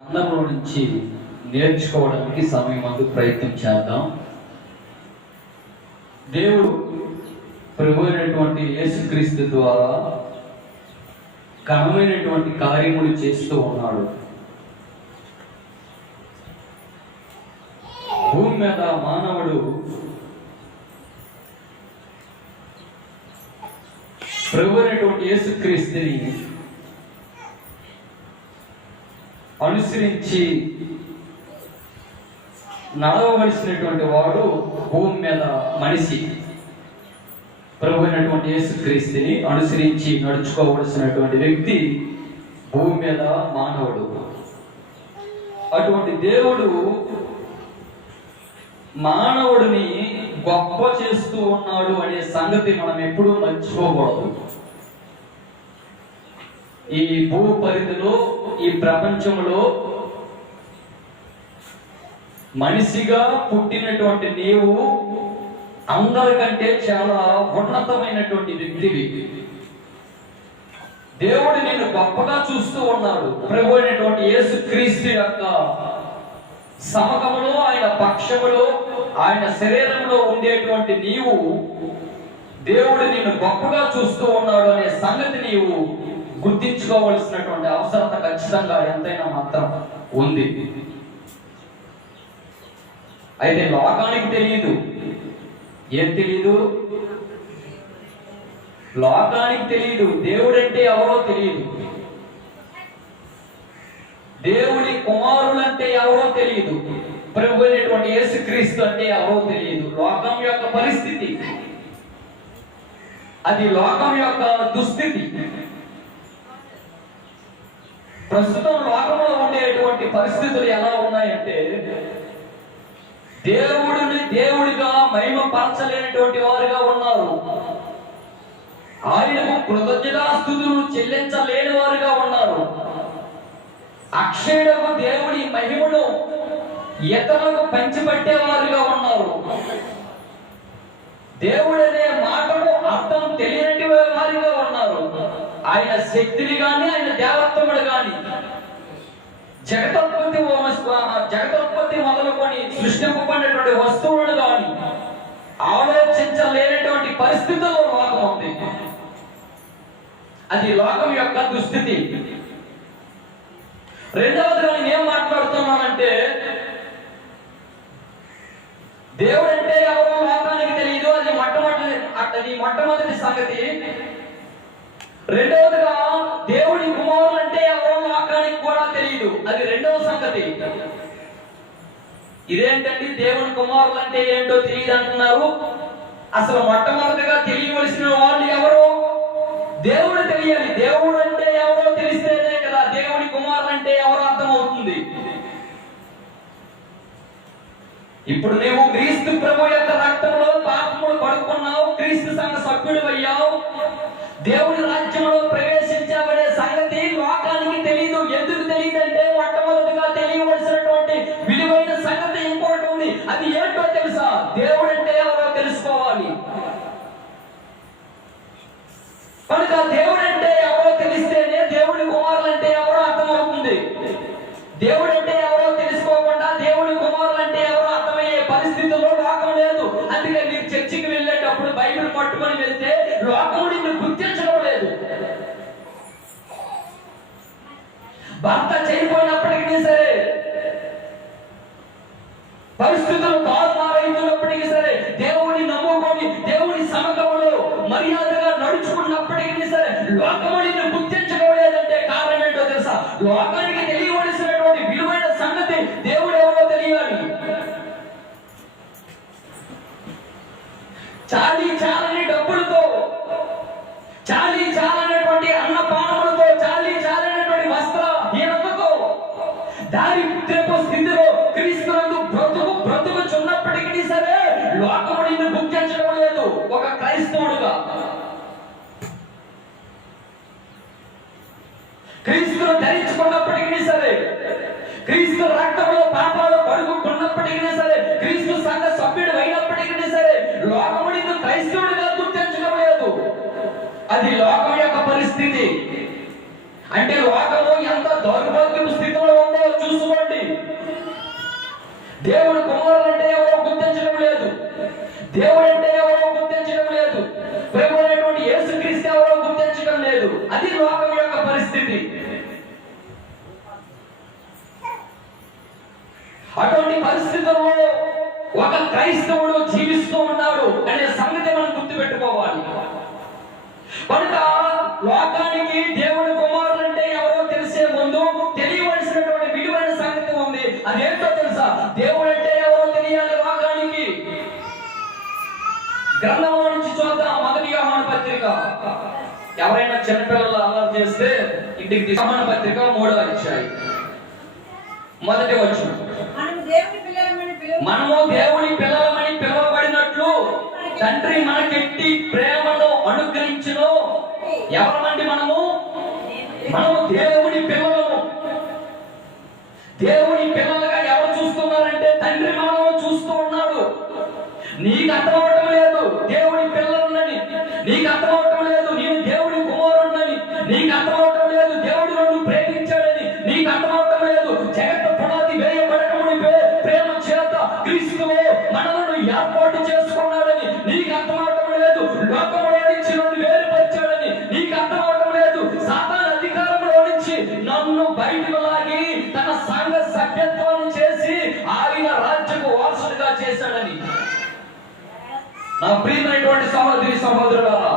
గ్రంథంలో నుంచి నేర్చుకోవడానికి సమయం అందు ప్రయత్నం చేద్దాం. దేవుడు ప్రభు అయినటువంటి యేసుక్రీస్తు ద్వారా ఘనమైనటువంటి కార్యములు చేస్తూ ఉన్నాడు. భూమి మీద మానవుడు ప్రభు అయినటువంటి యేసుక్రీస్తుని అనుసరించి నడవవలసినటువంటి వాడు భూమి మీద మనిషి. ప్రభు అయినటువంటి యేసుక్రీస్తుని అనుసరించి నడుచుకోవలసినటువంటి వ్యక్తి భూమి మీద మానవుడు. అటువంటి దేవుడు మానవుడిని గొప్ప చేస్తూ ఉన్నాడు అనే సంగతి మనం ఎప్పుడూ మర్చిపోకూడదు. ఈ భూ పరిధిలో, ఈ ప్రపంచంలో మనిషిగా పుట్టినటువంటి నీవు అందరికంటే చాలా ఉన్నతమైనటువంటి వ్యక్తివి. దేవుడు నిన్ను గొప్పగా చూస్తూ ఉన్నాడు. ప్రభు అయినటువంటి యేసుక్రీస్తు యొక్క సమకములో, ఆయన పక్షములో, ఆయన శరీరంలో ఉండేటువంటి నీవు దేవుడు నిన్ను గొప్పగా చూస్తూ ఉన్నాడు అనే సంగతి నీవు గుర్తించుకోవలసినటువంటి అవసరత ఖచ్చితంగా ఎంతైనా మాత్రం ఉంది. అయితే లోకానికి తెలియదు. ఏం తెలియదు? లోకానికి తెలియదు. దేవుడంటే ఎవరో తెలియదు. దేవుడి కుమారులంటే ఎవరో తెలియదు. ప్రభు అయినటువంటి యేసుక్రీస్తు అంటే ఎవరో తెలియదు. లోకం యొక్క పరిస్థితి అది, లోకం యొక్క దుస్థితి. ప్రస్తుతం లోకంలో ఉండేటువంటి పరిస్థితులు ఎలా ఉన్నాయంటే, దేవుడిని దేవుడిగా మహిమపరచలేనటువంటి వారుగా ఉన్నారు. ఆయనకు కృతజ్ఞతాస్తుతులు చెల్లించలేని వారుగా ఉన్నారు. అక్షయుడకు దేవుడి మహిమను ఇతరులకు పంచిపెట్టేవారుగా ఉన్నారు. దేవుడనే మాటకు అర్థం తెలియనటి వారిగా ఉన్నారు. ఆయన శక్తిని గాని, ఆయన దేవత్వముడు గాని, జగతోత్పత్తి మొదలుకొని సృష్టింపబడినటువంటి వస్తువులను గాని ఆలోచించలేనటువంటి పరిస్థితుల్లో లోకం ఉంది. అది లోకం యొక్క దుస్థితి. రెండవదిగా నేను ఏం మాట్లాడుతున్నానంటే, దేవుడంటే ఎవరో లోకానికి తెలియదు. అది మొట్టమొదటి సంగతి. రెండవదిగా దేవుడి కుమారులు అంటే ఎవరో లోకానికి కూడా తెలియదు. అది రెండవ సంగతి. ఇదేంటండి దేవుని కుమారులు అంటే ఏంటో తెలియదు అంటున్నారు. అసలు మొట్టమొదటిగా తెలియవలసిన వాళ్ళు ఎవరో దేవుడు తెలియాలి. దేవుడు అంటే ఎవరో తెలిస్తేనే కదా దేవుడి కుమారులు అంటే ఎవరో అర్థమవుతుంది. ఇప్పుడు నీవు క్రీస్తు ప్రభు యొక్క రక్తంలో పాపములు పడుకున్నావు, క్రీస్తు సంఘ సభ్యుడు అయ్యావు, దేవుడి రాజ్యంలో ప్రవేశించావనే సంగతి లోకానికి తెలియదు. ఎందుకు తెలియదంటే, మొట్టమొదటిగా తెలియవలసినటువంటి విలువైన సంగతి ఇంకోటి ఉంది. అది ఏంటో తెలుసా? దేవుడంటే ఎవరో తెలుసుకోవాలి. కనుక దేవుడంటే ఎవరో తెలిస్తేనే దేవుడి కుమారులంటే ఎవరో అర్థమవుతుంది. దేవుడంటే ఎవరో తెలుసుకోకుండా దేవుడి కుమారులంటే ఎవరో అర్థమయ్యే పరిస్థితుల్లో లోకం లేదు. అందుకే మీరు చర్చికి వెళ్ళేటప్పుడు బైబిల్ పట్టుకొని వెళ్తే లోకం నిన్ను గుర్తించడం లేదు. భర్త చనిపోయినప్పటికీ సరే, పరిస్థితులు తారుమారైతున్నప్పటికీ సరే, దేవుడిని నమ్ముకొని దేవుడి సమకములో మర్యాదగా నడుచుకున్నప్పటికీ సరే, లోకము నిన్ను గుర్తించడం లేదంటే కారణం ఏంటో తెలుసా? లోకానికి తెలియవలసినటువంటి విలువైన సంగతి దేవుడు ఎవరో తెలియాలి. చాలని డబ్బులతో, చాలనేటువంటి అన్నపానములతో, చాలనేటువంటి వస్త్రహీనతతో, దారిద్ర్యపు స్థితిలో క్రీస్తునందు బ్రతుకుచున్నప్పటికీ సరే లోకము నిన్ను గుర్తించడం లేదు. ఒక క్రైస్తవుడుగా క్రీస్తును ధరించుకున్నప్పటికీ సరే, క్రీస్తు రక్తంలో పాపాలు పడుకుంటున్నప్పటికీ సరే, క్రీస్తు సంఘ సభ్యుడు అయినప్పటికీ సరే లోకము నిన్ను క్రైస్తవుడిగా గుర్తించడం లేదు. అది లోకం యొక్క పరిస్థితి. అంటే లోకము ఎంత దౌర్భాగ్యపు స్థితిలో ఉందో చూసి దేవుడు కుమారుడు అంటే ఎవరో గుర్తించడం లేదు. దేవుడు అంటే ఎవరో గుర్తించడం లేదు. ప్రభు అయినటువంటి యేసుక్రీస్తు ఎవరో గుర్తించడం లేదు. అది లోకం యొక్క పరిస్థితి. అటువంటి పరిస్థితుల్లో ఒక క్రైస్తవుడు జీవిస్తూ ఉన్నాడు అనే సంగతి మనం గుర్తుపెట్టుకోవాలి. కనుక లోకానికి దేవుడి కుమారుడు అంటే ఎవరో తెలిసే ముందు తెలియవలసినటువంటి విలువైన సంగతి ఉంది. అదేంటో తెలుసా? దేవుడు అంటే ఎవరో తెలియాలి లోకానికి. గ్రంథంలో నుంచి చూద్దాం. 1 యోహాను పత్రిక. ఎవరైనా చిన్నపిల్లలు అల్లరి చేస్తే ఇంటికి యోహాను పత్రిక 3వ అధ్యాయం 1వ వచనం. మనము దేవుని పిల్లలమని పిలువబడినట్లు తండ్రి మనకెట్టి ప్రేమను అనుగ్రహించును. ఎవరమండి మనము? దేవుని పిల్లలము. దేవుని పిల్లలుగా ఎవరు చూస్తున్నారంటే తండ్రి మనము చూస్తూ ఉన్నాడు. నీకు అర్థమవటం లేదు దేవుని పిల్లలున్నని. నీకు అర్థమవటం లేదు నేను దేవుని కుమారుడినని. నీకు అర్థమవటం లేదు దేవుడు నన్ను ప్రేమించాడని. నీకు అర్థమవటం లేదు జగత్తు పునాది వేయబడటముని ప్రేమ చేత క్రీస్తులో మనలను ఏర్పాటు చేసుకున్నాడని. నీకు అర్థమవటం లేదు లోకంలో నుంచి నన్ను వేరుపరిచాడని. నీకు అర్థమవటం లేదు సాతాను అధికారంలో నుంచి నన్ను బయటకు లాగి తన సంఘ సభ్యత్వాన్ని చేసి ఆయన రాజ్యపు వారసుడిగా చేశాడని. నా ప్రియమైనటువంటి సహోదరి సహోదరులారా,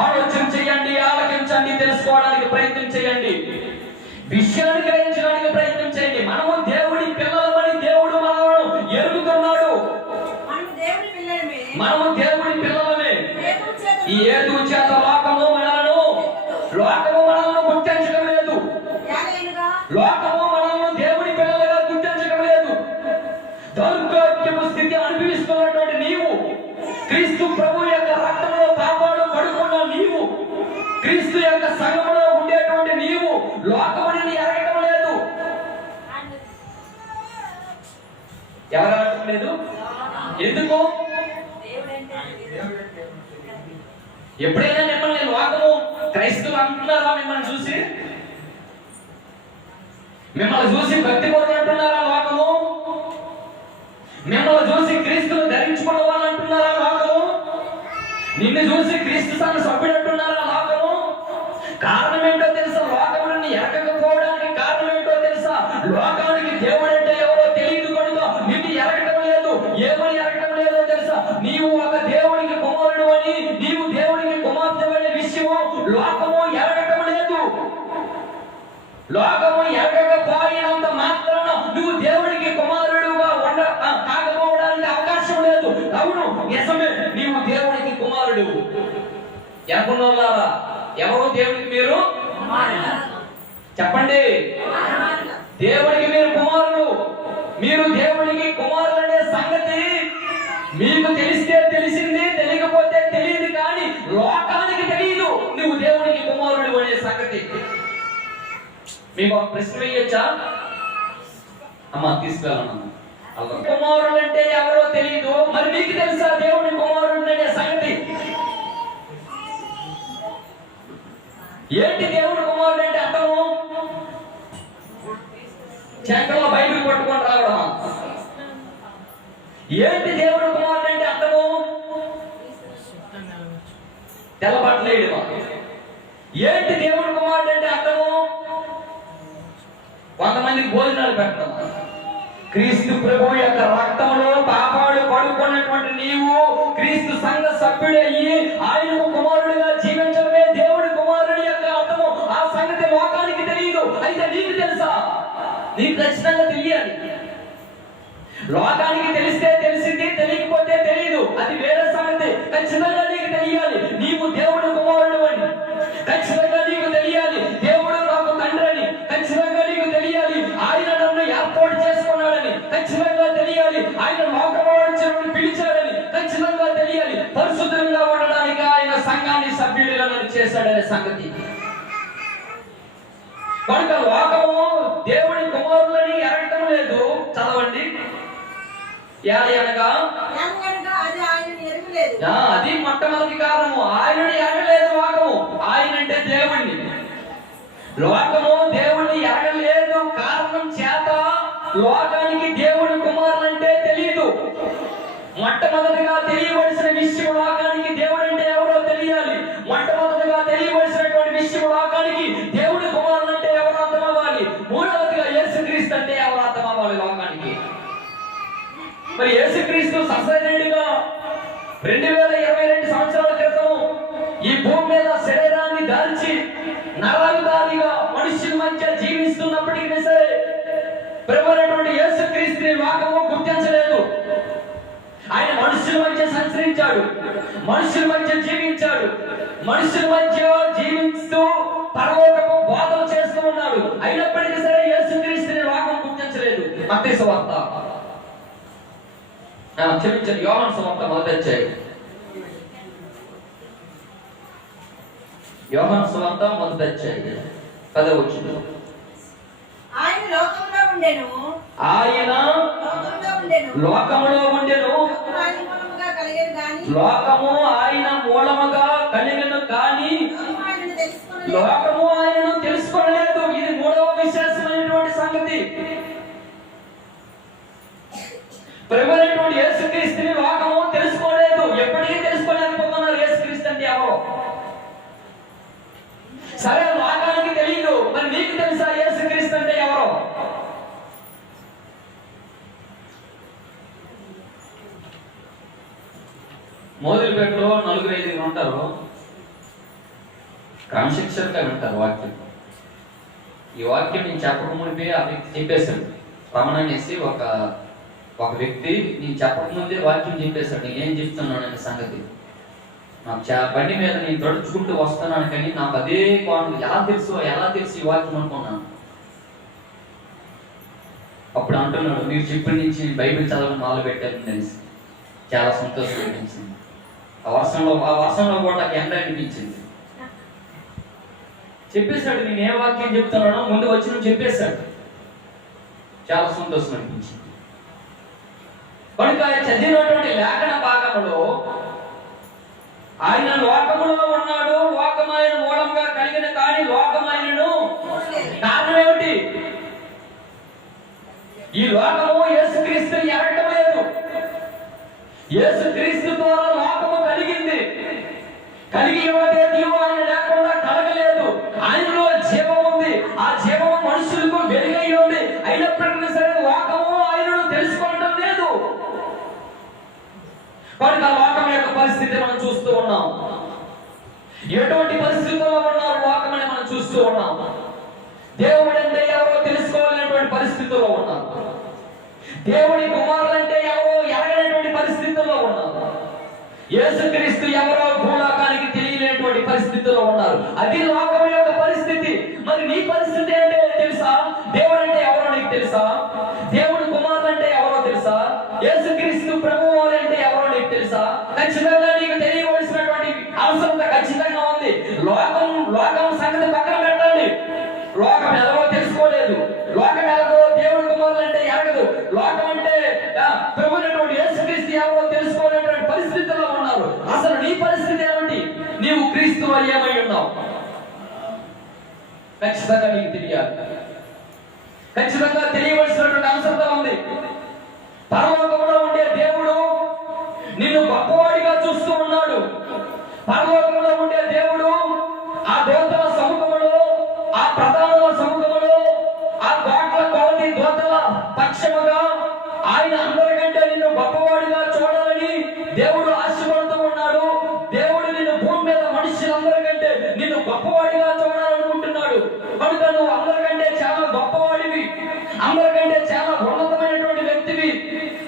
ఆలోచన చేయండి, ఆలకించండి, తెలుసుకోవడానికి ప్రయత్నం చేయండి, విషయాన్ని గ్రహించడానికి ప్రయత్నం చేయండి. మనము దేవుడి పిల్లలమని దేవుడు మనలను ఎరుగుతున్నాడు. మనము దేవుడి పిల్లలమే. ఈ హేతువు చేత లోకము మనలను గుర్తించడం లేదు. లోకము మనల్ని దేవుడి పిల్లలుగా గుర్తించడం లేదు. దౌర్భాగ్యపు స్థితి అనుభవిస్తున్నటువంటి నీవు, క్రీస్తు ప్రభు యొక్క రక్తంలో కాపాడు పడుకున్న నీవు, క్రీస్తు యొక్క సంఘములో ఉండేటువంటి నీవు లోకముని ఎరగటం లేదు. ఎవరు అడగటం లేదు? ఎందుకు? ఎప్పుడైనా మిమ్మల్ని లోకము క్రైస్తవులు అంటున్నారా? మిమ్మల్ని చూసి భక్తి పరులు అంటున్నారా లోకము? మిమ్మల్ని చూసి క్రీస్తును ధరించుకున్న వాళ్ళు అంటున్నారా లోకము? నిన్ను చూసి క్రీస్తు సంఘ సభ్యుడు అంటున్నారా లోకము? కారణం ఏంటో తెలుసా? లోకముని ఎరగకపోవడానికి కారణం ఏంటో తెలుసా? లోకానికి దేవుడు అంటే ఎవరో తెలియదు కనుక నిన్ను ఎరగటం లేదు. ఏమని ఎరగటం లేదో తెలుసా? నీవు ఒక దేవునికి కుమారుడు అని, నీవు దేవునికి కుమార్తె అనే విషయము లోకము ఎరగటం లేదు. లోకము ఎరగకపోయినంత మాత్రాన నువ్వు దేవునికి కుమారుడుగా కాకపోవడానికి అవకాశం లేదు. అవును, నిజమే, నీవు దేవునికి కుమారుడు. అనుకున్నారా? ఎవరు దేవునికి? మీరు చెప్పండి. దేవునికి మీరు కుమారుడు. మీరు దేవునికి కుమారులు అనే సంగతి మీకు తెలిస్తే తెలిసింది, తెలియకపోతే తెలియదు. కానీ లోకానికి తెలియదు నువ్వు దేవునికి కుమారుడు అనే సంగతి. మీకు ఒక ప్రశ్న వేయొచ్చా? అమ్మా తీసుకురాలమ్మా. కుమారుడు అంటే ఎవరో తెలియదు, మరి మీకు తెలుసా దేవుని కుమారుడు అనే సంగతి? ఏంటి దేవుని కుమారుడు అంటే అర్థము? చెంకలో బైబిల్ పట్టుకొని రావడమా? ఏంటి దేవుని కుమారుడు అంటే అర్థము? తెల్లబట్టలేయడమా? ఏంటి దేవుని కుమారుడు అంటే అర్థము? కొంతమందికి భోజనాలు పెట్టడం. క్రీస్తు ప్రభు యొక్క రక్తంలో కాపాడు పడుకున్నటువంటి నీవు క్రీస్తు సంఘ సభ్యుడయ్యి ఆయనకు కుమారుడిగా జీవించడమే దేవుడి కుమారుడి యొక్క అర్థము. ఆ సంగతి లోకానికి తెలియదు. అయితే నీకు తెలుసా? నీకు ఖచ్చితంగా తెలియాలి. లోకానికి తెలిస్తే తెలిసింది, తెలియకపోతే తెలియదు, అది వేరే సంగతి. ఖచ్చితంగా నీకు తెలియాలి నీవు దేవుడి కుమారుడు అని. ఖచ్చితంగా నీకు తెలియాలి దేవుడు నాకు తండ్రి అని. ఖచ్చితంగా నీకు తెలియాలి ఆయన నన్ను ఏర్పాటు చేసుకున్నాడని. ఖచ్చితంగా తెలియాలి ఆయన లోకవాడు పిలిచాడని. ఖచ్చితంగా తెలియాలి పరిశుద్ధంగా ఉండడానికి ఆయన సంఘాన్ని సభ్యుడిగా నన్ను చేశాడనే సంగతి. కనుక లోకము దేవుడి కుమారులని ఎరగటం లేదు. చదవండి. అది మొట్టమొదటి కారణము. ఆయనని ఎరగలేదు లోకము. ఆయన అంటే దేవుణ్ణి. లోకము దేవుణ్ణి ఎరగలేదు కారణం చేత లోకానికి దేవుని కుమారులంటే తెలియదు. మొట్టమొదటిగా తెలియవలసిన విషయం లోకానికి దేవుడు అంటే ఎవరో తెలియాలి. మొట్టమొదటిగా తెలియవలసినటువంటి విషయం లోకానికి దేవుని కుమారులంటే ఎవరు అర్థం అవ్వాలి. మూడవదిగా యేసుక్రీస్తు అంటే ఎవరు అర్థం అవ్వాలి లోకానికి. మరి యేసుక్రీస్తు ససైనడిగా 2022 సంవత్సరాల క్రితం ఈ భూమి మీద శరీరాన్ని దాల్చి నరాయుధారిగా మనుషుల మధ్య జీవిస్తున్నప్పటికీ సరే ప్రభువైనటువంటి యేసుక్రీస్తుని లోకము గుర్తించలేదు. ఆయన మనుషుల మధ్య సంచరించాడు, మనుషుల మధ్య జీవించాడు, మనుషుల మధ్య జీవిస్తూ పరలోకపు బోధలు చేస్తూ ఉన్నాడు. అయినప్పటికీ సరే యేసుక్రీస్తుని లోకం గుర్తించలేదు. మత్తయి సువార్త క్షమించండి, యోహాను సువార్త మొదటి అధ్యాయం. యోహాను సువార్త మొదటి అధ్యాయం 10వ వచనం. ఆయన లోకములో ఉండెను, లోకములో ఉండెను, లోకము ఆయన మూలముగా కలిగెను కానీ లోకము ఆయనను తెలుసుకోలేదు. ఇది మూడవ విశేషమైనటువంటి సంగతి. ప్రభువైనటువంటి యేసుక్రీస్తుని లోకము తెలుసుకోలేదు, ఎప్పటికీ తెలుసుకోలేకపోతున్నారు. యేసుక్రీస్తు అంటే ఎవరో సరే లోకానికి తెలియదు, మరి నీకు తెలుసా యేసుక్రీస్తు అంటే ఎవరో? మోదులపేటలో 4-5 ఉంటారు, క్రమశిక్షణగా వింటారు వాక్యం. ఈ వాక్యం నేను చెప్పక మునిపే ఆ వ్యక్తి చెప్పేశాడు. రమణ అనేసి ఒక వ్యక్తి నేను చెప్పకముందే వాక్యం చెప్పేశాడు. నేనేం చెప్తున్నాను అనే సంగతి. నాకు బండి మీద నేను తడుచుకుంటూ వస్తున్నాను కానీ నాకు అదే కాను ఎలా తెలుసు ఈ వాక్యం అనుకున్నాను. అప్పుడు అంటున్నాడు, మీరు చెప్పిన నుంచి బైబిల్ చదవడం మొదలు పెట్టాను తెలిసి చాలా సంతోషం అనిపించింది. ఆ వర్షంలో కూడా నాకు ఎండ అనిపించింది. చెప్పేశాడు, నేను ఏ వాక్యం చెప్తున్నానో ముందు వచ్చి చెప్పేశాడు. చాలా సంతోషం అనిపించింది. కనుక చదివినటువంటి లేఖన భాగంలో ఆయన లోకములో ఉన్నాడు, లోకమైన మూలంగా కలిగిన కానీ లోకమైనను కారణం ఏమిటి? ఈ లోకము యేసుక్రీస్తుని ఎరగటం లేదు. యేసుక్రీస్తు ద్వారా లోకము కలిగింది. కలిగి ఆయన లేకుండా కలగలేదు. ఆయనలో జీవం ఉంది, ఆ జీవము మనుషులకు వెలుగై ఉంది. అయినప్పటికీ సరే లోకము ఆయనను తెలుసుకోవడం లేదు. కనుక లోకం యొక్క పరిస్థితి మనం చూస్తూ ఉన్నాం. ఎటువంటి పరిస్థితుల్లో ఉన్నారు లోకం అని మనం చూస్తూ ఉన్నాం. దేవుడు అంటే ఎవరో తెలుసుకోవాలనేటువంటి పరిస్థితుల్లో ఉన్నారు. దేవుడి కుమారులంటే ఎవరో ఎరగనటువంటి పరిస్థితుల్లో ఉన్నారు. యేసుక్రీస్తు ఎవరో భూలోకానికి తెలియలేటువంటి పరిస్థితుల్లో ఉన్నారు. అది లోకం యొక్క పరిస్థితి. మరి నీ పరిస్థితి అంటే తెలుసా? దేవుడు అంటే ఎవరో నీకు తెలుసా? దేవుడి కుమారులు అంటే ఎవరో తెలుసా? యేసుక్రీస్తు ప్రభువు అంటే ఎవరో నీకు తెలుసా? ఖచ్చితంగా నీకు తెలియవలసినటువంటి అవసరం ఖచ్చితంగా ఉంది. లోకం సంగతి పక్కన పెట్టండి. లోకం ఎలాగో తెలుసుకోలేదు, లోకం ఎలాగో దేవుడి కుమారులు అంటే ఎరగదు, లోకం అంటే ప్రభువునటువంటి యేసుక్రీస్తు ఎవరో తెలుసుకోలేటువంటి పరిస్థితుల్లో ఉన్నారు. అసలు నీ పరిస్థితి ఏమిటి? నీవు క్రీస్తు ఏమై ఉన్నావు ఖచ్చితంగా నీకు తెలియాలి. ఖచ్చితంగా తెలియవలసినటువంటి అవసరం ఉంది. పరలోకంలో ఉండే దేవుడు నిన్ను గొప్పవాడిగా చూస్తూ ఉన్నాడు. పరలోకంలో ఉండే దేవుడు ఆ దూతల సముఖములో, ఆ ప్రధానుల సముఖములో, ఆ కోట్ల దూతల పక్షముగా ఆయన అందరికంటే నిన్ను గొప్పవాడిగా చూడాలని దేవుడు ఆశపడుతూ ఉన్నాడు. దేవుడు నిన్ను భూమి మీద మనుషులందరికంటే నిన్ను గొప్పవాడిగా చూడాలనుకుంటున్నాడు. కనుక నువ్వు అందరికంటే చాలా గొప్పవాడివి, అందరికంటే చాలా ఉన్నతమైనటువంటి వ్యక్తివి.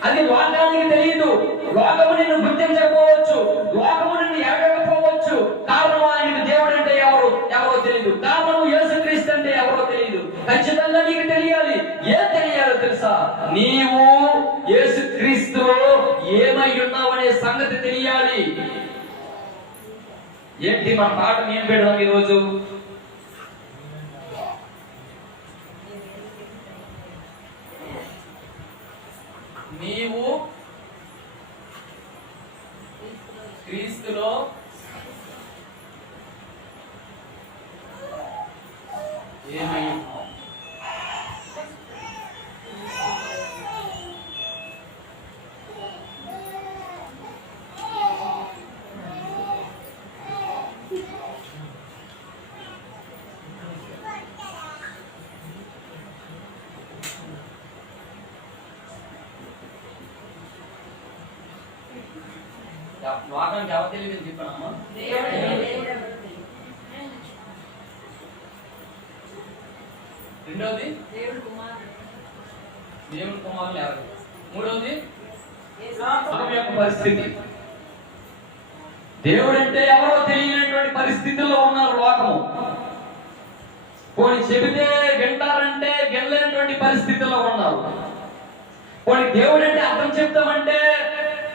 అది లోకానికి తెలియదు. లోకము నిన్ను గుర్తించకపోవచ్చు, లోకము నిన్ను ఎరగకపోవచ్చు. కారణం ఆయనకు దేవుడు అంటే ఎవరో తెలియదు. కారణం యేసుక్రీస్తు అంటే ఎవరో తెలియదు. ఖచ్చితంగా నీకు తెలియాలి. ఏం తెలియాలో తెలుసా? నీవు యేసుక్రీస్తులో ఏమై ఉన్నావనే సంగతి తెలియాలి. ఏంటి మన పాఠం ఏం పెడదాం ఈరోజు? నీవు క్రీస్తులో ఏమై లోకానికి ఎవరు తెలియదు చెప్పానమ్మా. రెండవది దేవుని కుమారులు ఎవరు. మూడవది లోకం యొక్క పరిస్థితి. దేవుడు అంటే ఎవరో తెలియనటువంటి పరిస్థితుల్లో ఉన్నారు లోకము. పోనీ చెబితే వింటారంటే వినలేనటువంటి పరిస్థితుల్లో ఉన్నారు. పోనీ దేవుడు అంటే అర్థం చెప్తామంటే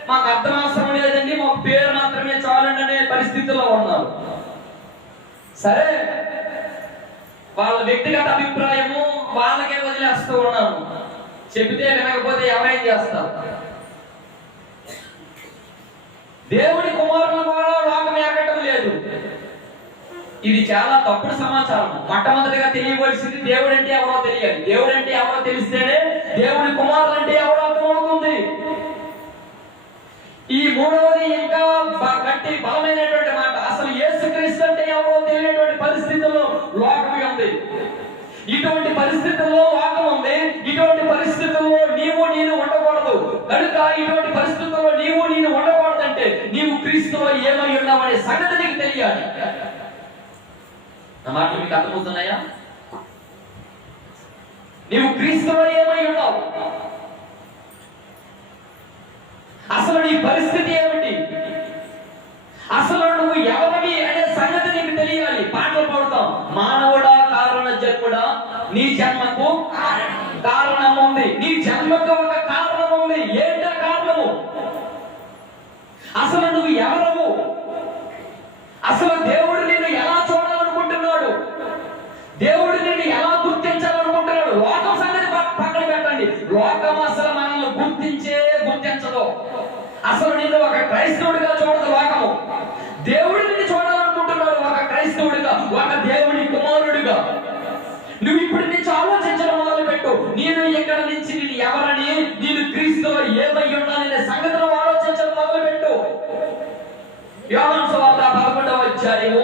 మాకు అర్థం అవసరం లేదండి, మాకు పేరు మాత్రమే చాలండి అనే పరిస్థితుల్లో ఉన్నారు. సరే, వాళ్ళ వ్యక్తిగత అభిప్రాయము వాళ్ళకే వదిలేస్తూ ఉన్నాను. చెబితే వినకపోతే ఎవరేం చేస్తారు? దేవుడి కుమారులు కూడా లోకం ఎక్కడం లేదు. ఇది చాలా తప్పుడు సమాచారం. మొట్టమొదటిగా తెలియవలసింది దేవుడు అంటే ఎవరో తెలియాలి. దేవుడు అంటే ఎవరో తెలిస్తేనే దేవుడి కుమారులు అంటే ఎవరో అర్థమవుతుంది. ఈ మూడవది ఇంకా గట్టి బలమైనటువంటి మాట. అసలు యేసుక్రీస్తు అంటే ఎవరో తెలియనటువంటి పరిస్థితుల్లో లోకం ఉంది. ఇటువంటి పరిస్థితుల్లో లోకం ఉంది. ఇటువంటి పరిస్థితుల్లో నీవు నేను ఉండకూడదు. కనుక ఇటువంటి పరిస్థితుల్లో నీవు నేను ఉండకూడదంటే నీవు క్రీస్తులో ఏమై ఉన్నావనే సంగతి నీకు తెలియాలి. నా మాటలు మీకు అర్థమవుతున్నాయా? నీవు క్రీస్తులో ఏమై ఉన్నావు, అసలు నీ పరిస్థితి ఏమిటి, అసలు నువ్వు ఎవరివి అనే సంగతి నీకు తెలియాలి. పాటలు పాడుతాం, మానవుడా కారణ జన్ముడా, నీ జన్మకు కారణం ఉంది. నీ జన్మకు ఒక కారణం ఉంది. ఏంటో కారణము? అసలు నువ్వు ఎవరవు, అసలు దేవుడు నిన్ను ఎలా చూడాలనుకుంటున్నాడు, దేవుడు నిన్ను ఎలా గుర్తించాలనుకుంటున్నాడు. లోకం సంగతి పక్కన పెట్టండి. లోకం అసలు మనల్ని గుర్తించదు. అసలు నిన్ను ఒక క్రైస్తవుడిగా చూడదు లోకము. దేవుడు నిన్ను చూడాలనుకుంటున్నాడు ఒక క్రైస్తవుడిగా, ఒక దేవుడి కుమారుడిగా. నువ్వు ఇప్పటి నుంచి ఆలోచించడం మొదలు పెట్టు. నేను ఇక్కడ నుంచి నేను ఎవరని, నేను క్రీస్తులో ఏమై ఉన్నాననే సంగతిలో ఆలోచించడం మొదలు పెట్టు. యోహాను సువార్త 11వ అధ్యాయము,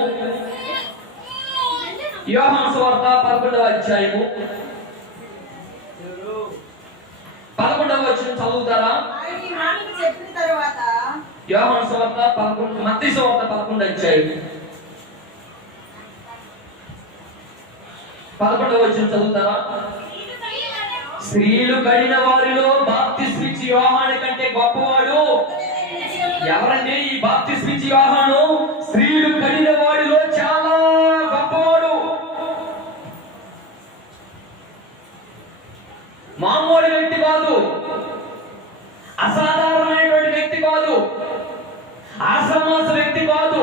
యోహాను సువార్త 11వ అధ్యాయము 11వ వచనం చదువుతారా? చెప్పిన తరువాత యోహాను సువార్త 11, మత్తయి సువార్త 11వ అధ్యాయం 11వ వచనం చదువుతారా? స్త్రీలు కడిన వారిలో బాప్తిస్మం ఇచ్చి యోహాను కంటే గొప్పవాడు ఎవరండి? ఈ బాప్తిస్మం ఇచ్చి యోహాను స్త్రీలు కడిన వాడిలో చాలా గొప్పవాడు. మామూలు వ్యక్తి కాదు, అసాధారణమైనటువంటి వ్యక్తి కాదు, అసమాస వ్యక్తి కాదు.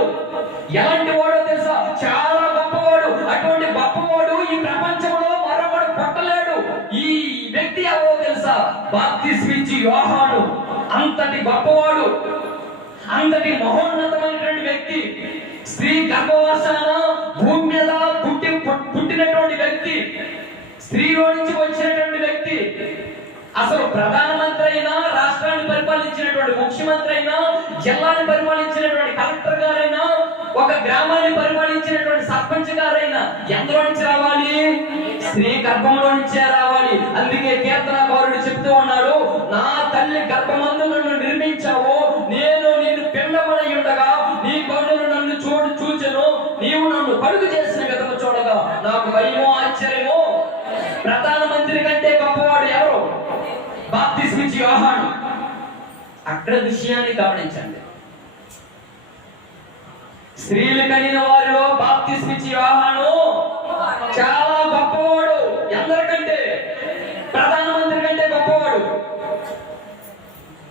ఎలాంటి వాడో తెలుసా? చాలా గొప్పవాడు. అటువంటి గొప్పవాడు ఈ ప్రపంచంలో మరొకడు పుట్టలేడు. ఈ వ్యక్తి ఎవరో తెలుసా? బాప్తిస్మం ఇచ్చి యోహాను. అంతటి గొప్పవాడు, అంతటి మహోన్నతమైనటువంటి వ్యక్తి. స్త్రీ గర్భవాసాన భూమి మీద పుట్టినటువంటి వ్యక్తి, స్త్రీలో నుంచి వచ్చినటువంటి వ్యక్తి. అసలు ప్రధానమంత్రి అయినా, రాష్ట్రాన్ని పరిపాలించినటువంటి ముఖ్యమంత్రి అయినా, జిల్లాని పరిపాలించినటువంటి కలెక్టర్ గారైనా, ఒక గ్రామాన్ని పరిపాలించినటువంటి సర్పంచ్ గారైనా ఎందులో నుంచి రావాలి? స్త్రీ గర్భంలో నుంచే రావాలి. అందుకే కీర్తనకారుడు చెప్తూ ఉన్నాడు, నా తల్లి గర్భమందు నన్ను నిర్మించావు, నేను పిండమై ఉండగా నీ కన్నులు నన్ను చూచెను, నీవు నన్ను పడుగు చేసిన విధము చూడగా నాకు భయమో ఆశ్చర్యమో. ప్రధానమంత్రి కంటే గొప్పవాడు ఎవరు? బాప్తిస్మం ఇచ్చి యోహాను. అక్కడ విషయాన్ని గమనించండి. స్త్రీలు కనిన వారిలో బాప్తిస్మం ఇచ్చి యోహాను చాలా గొప్పవాడు. ఎందరికంటే? ప్రధానమంత్రి కంటే గొప్పవాడు,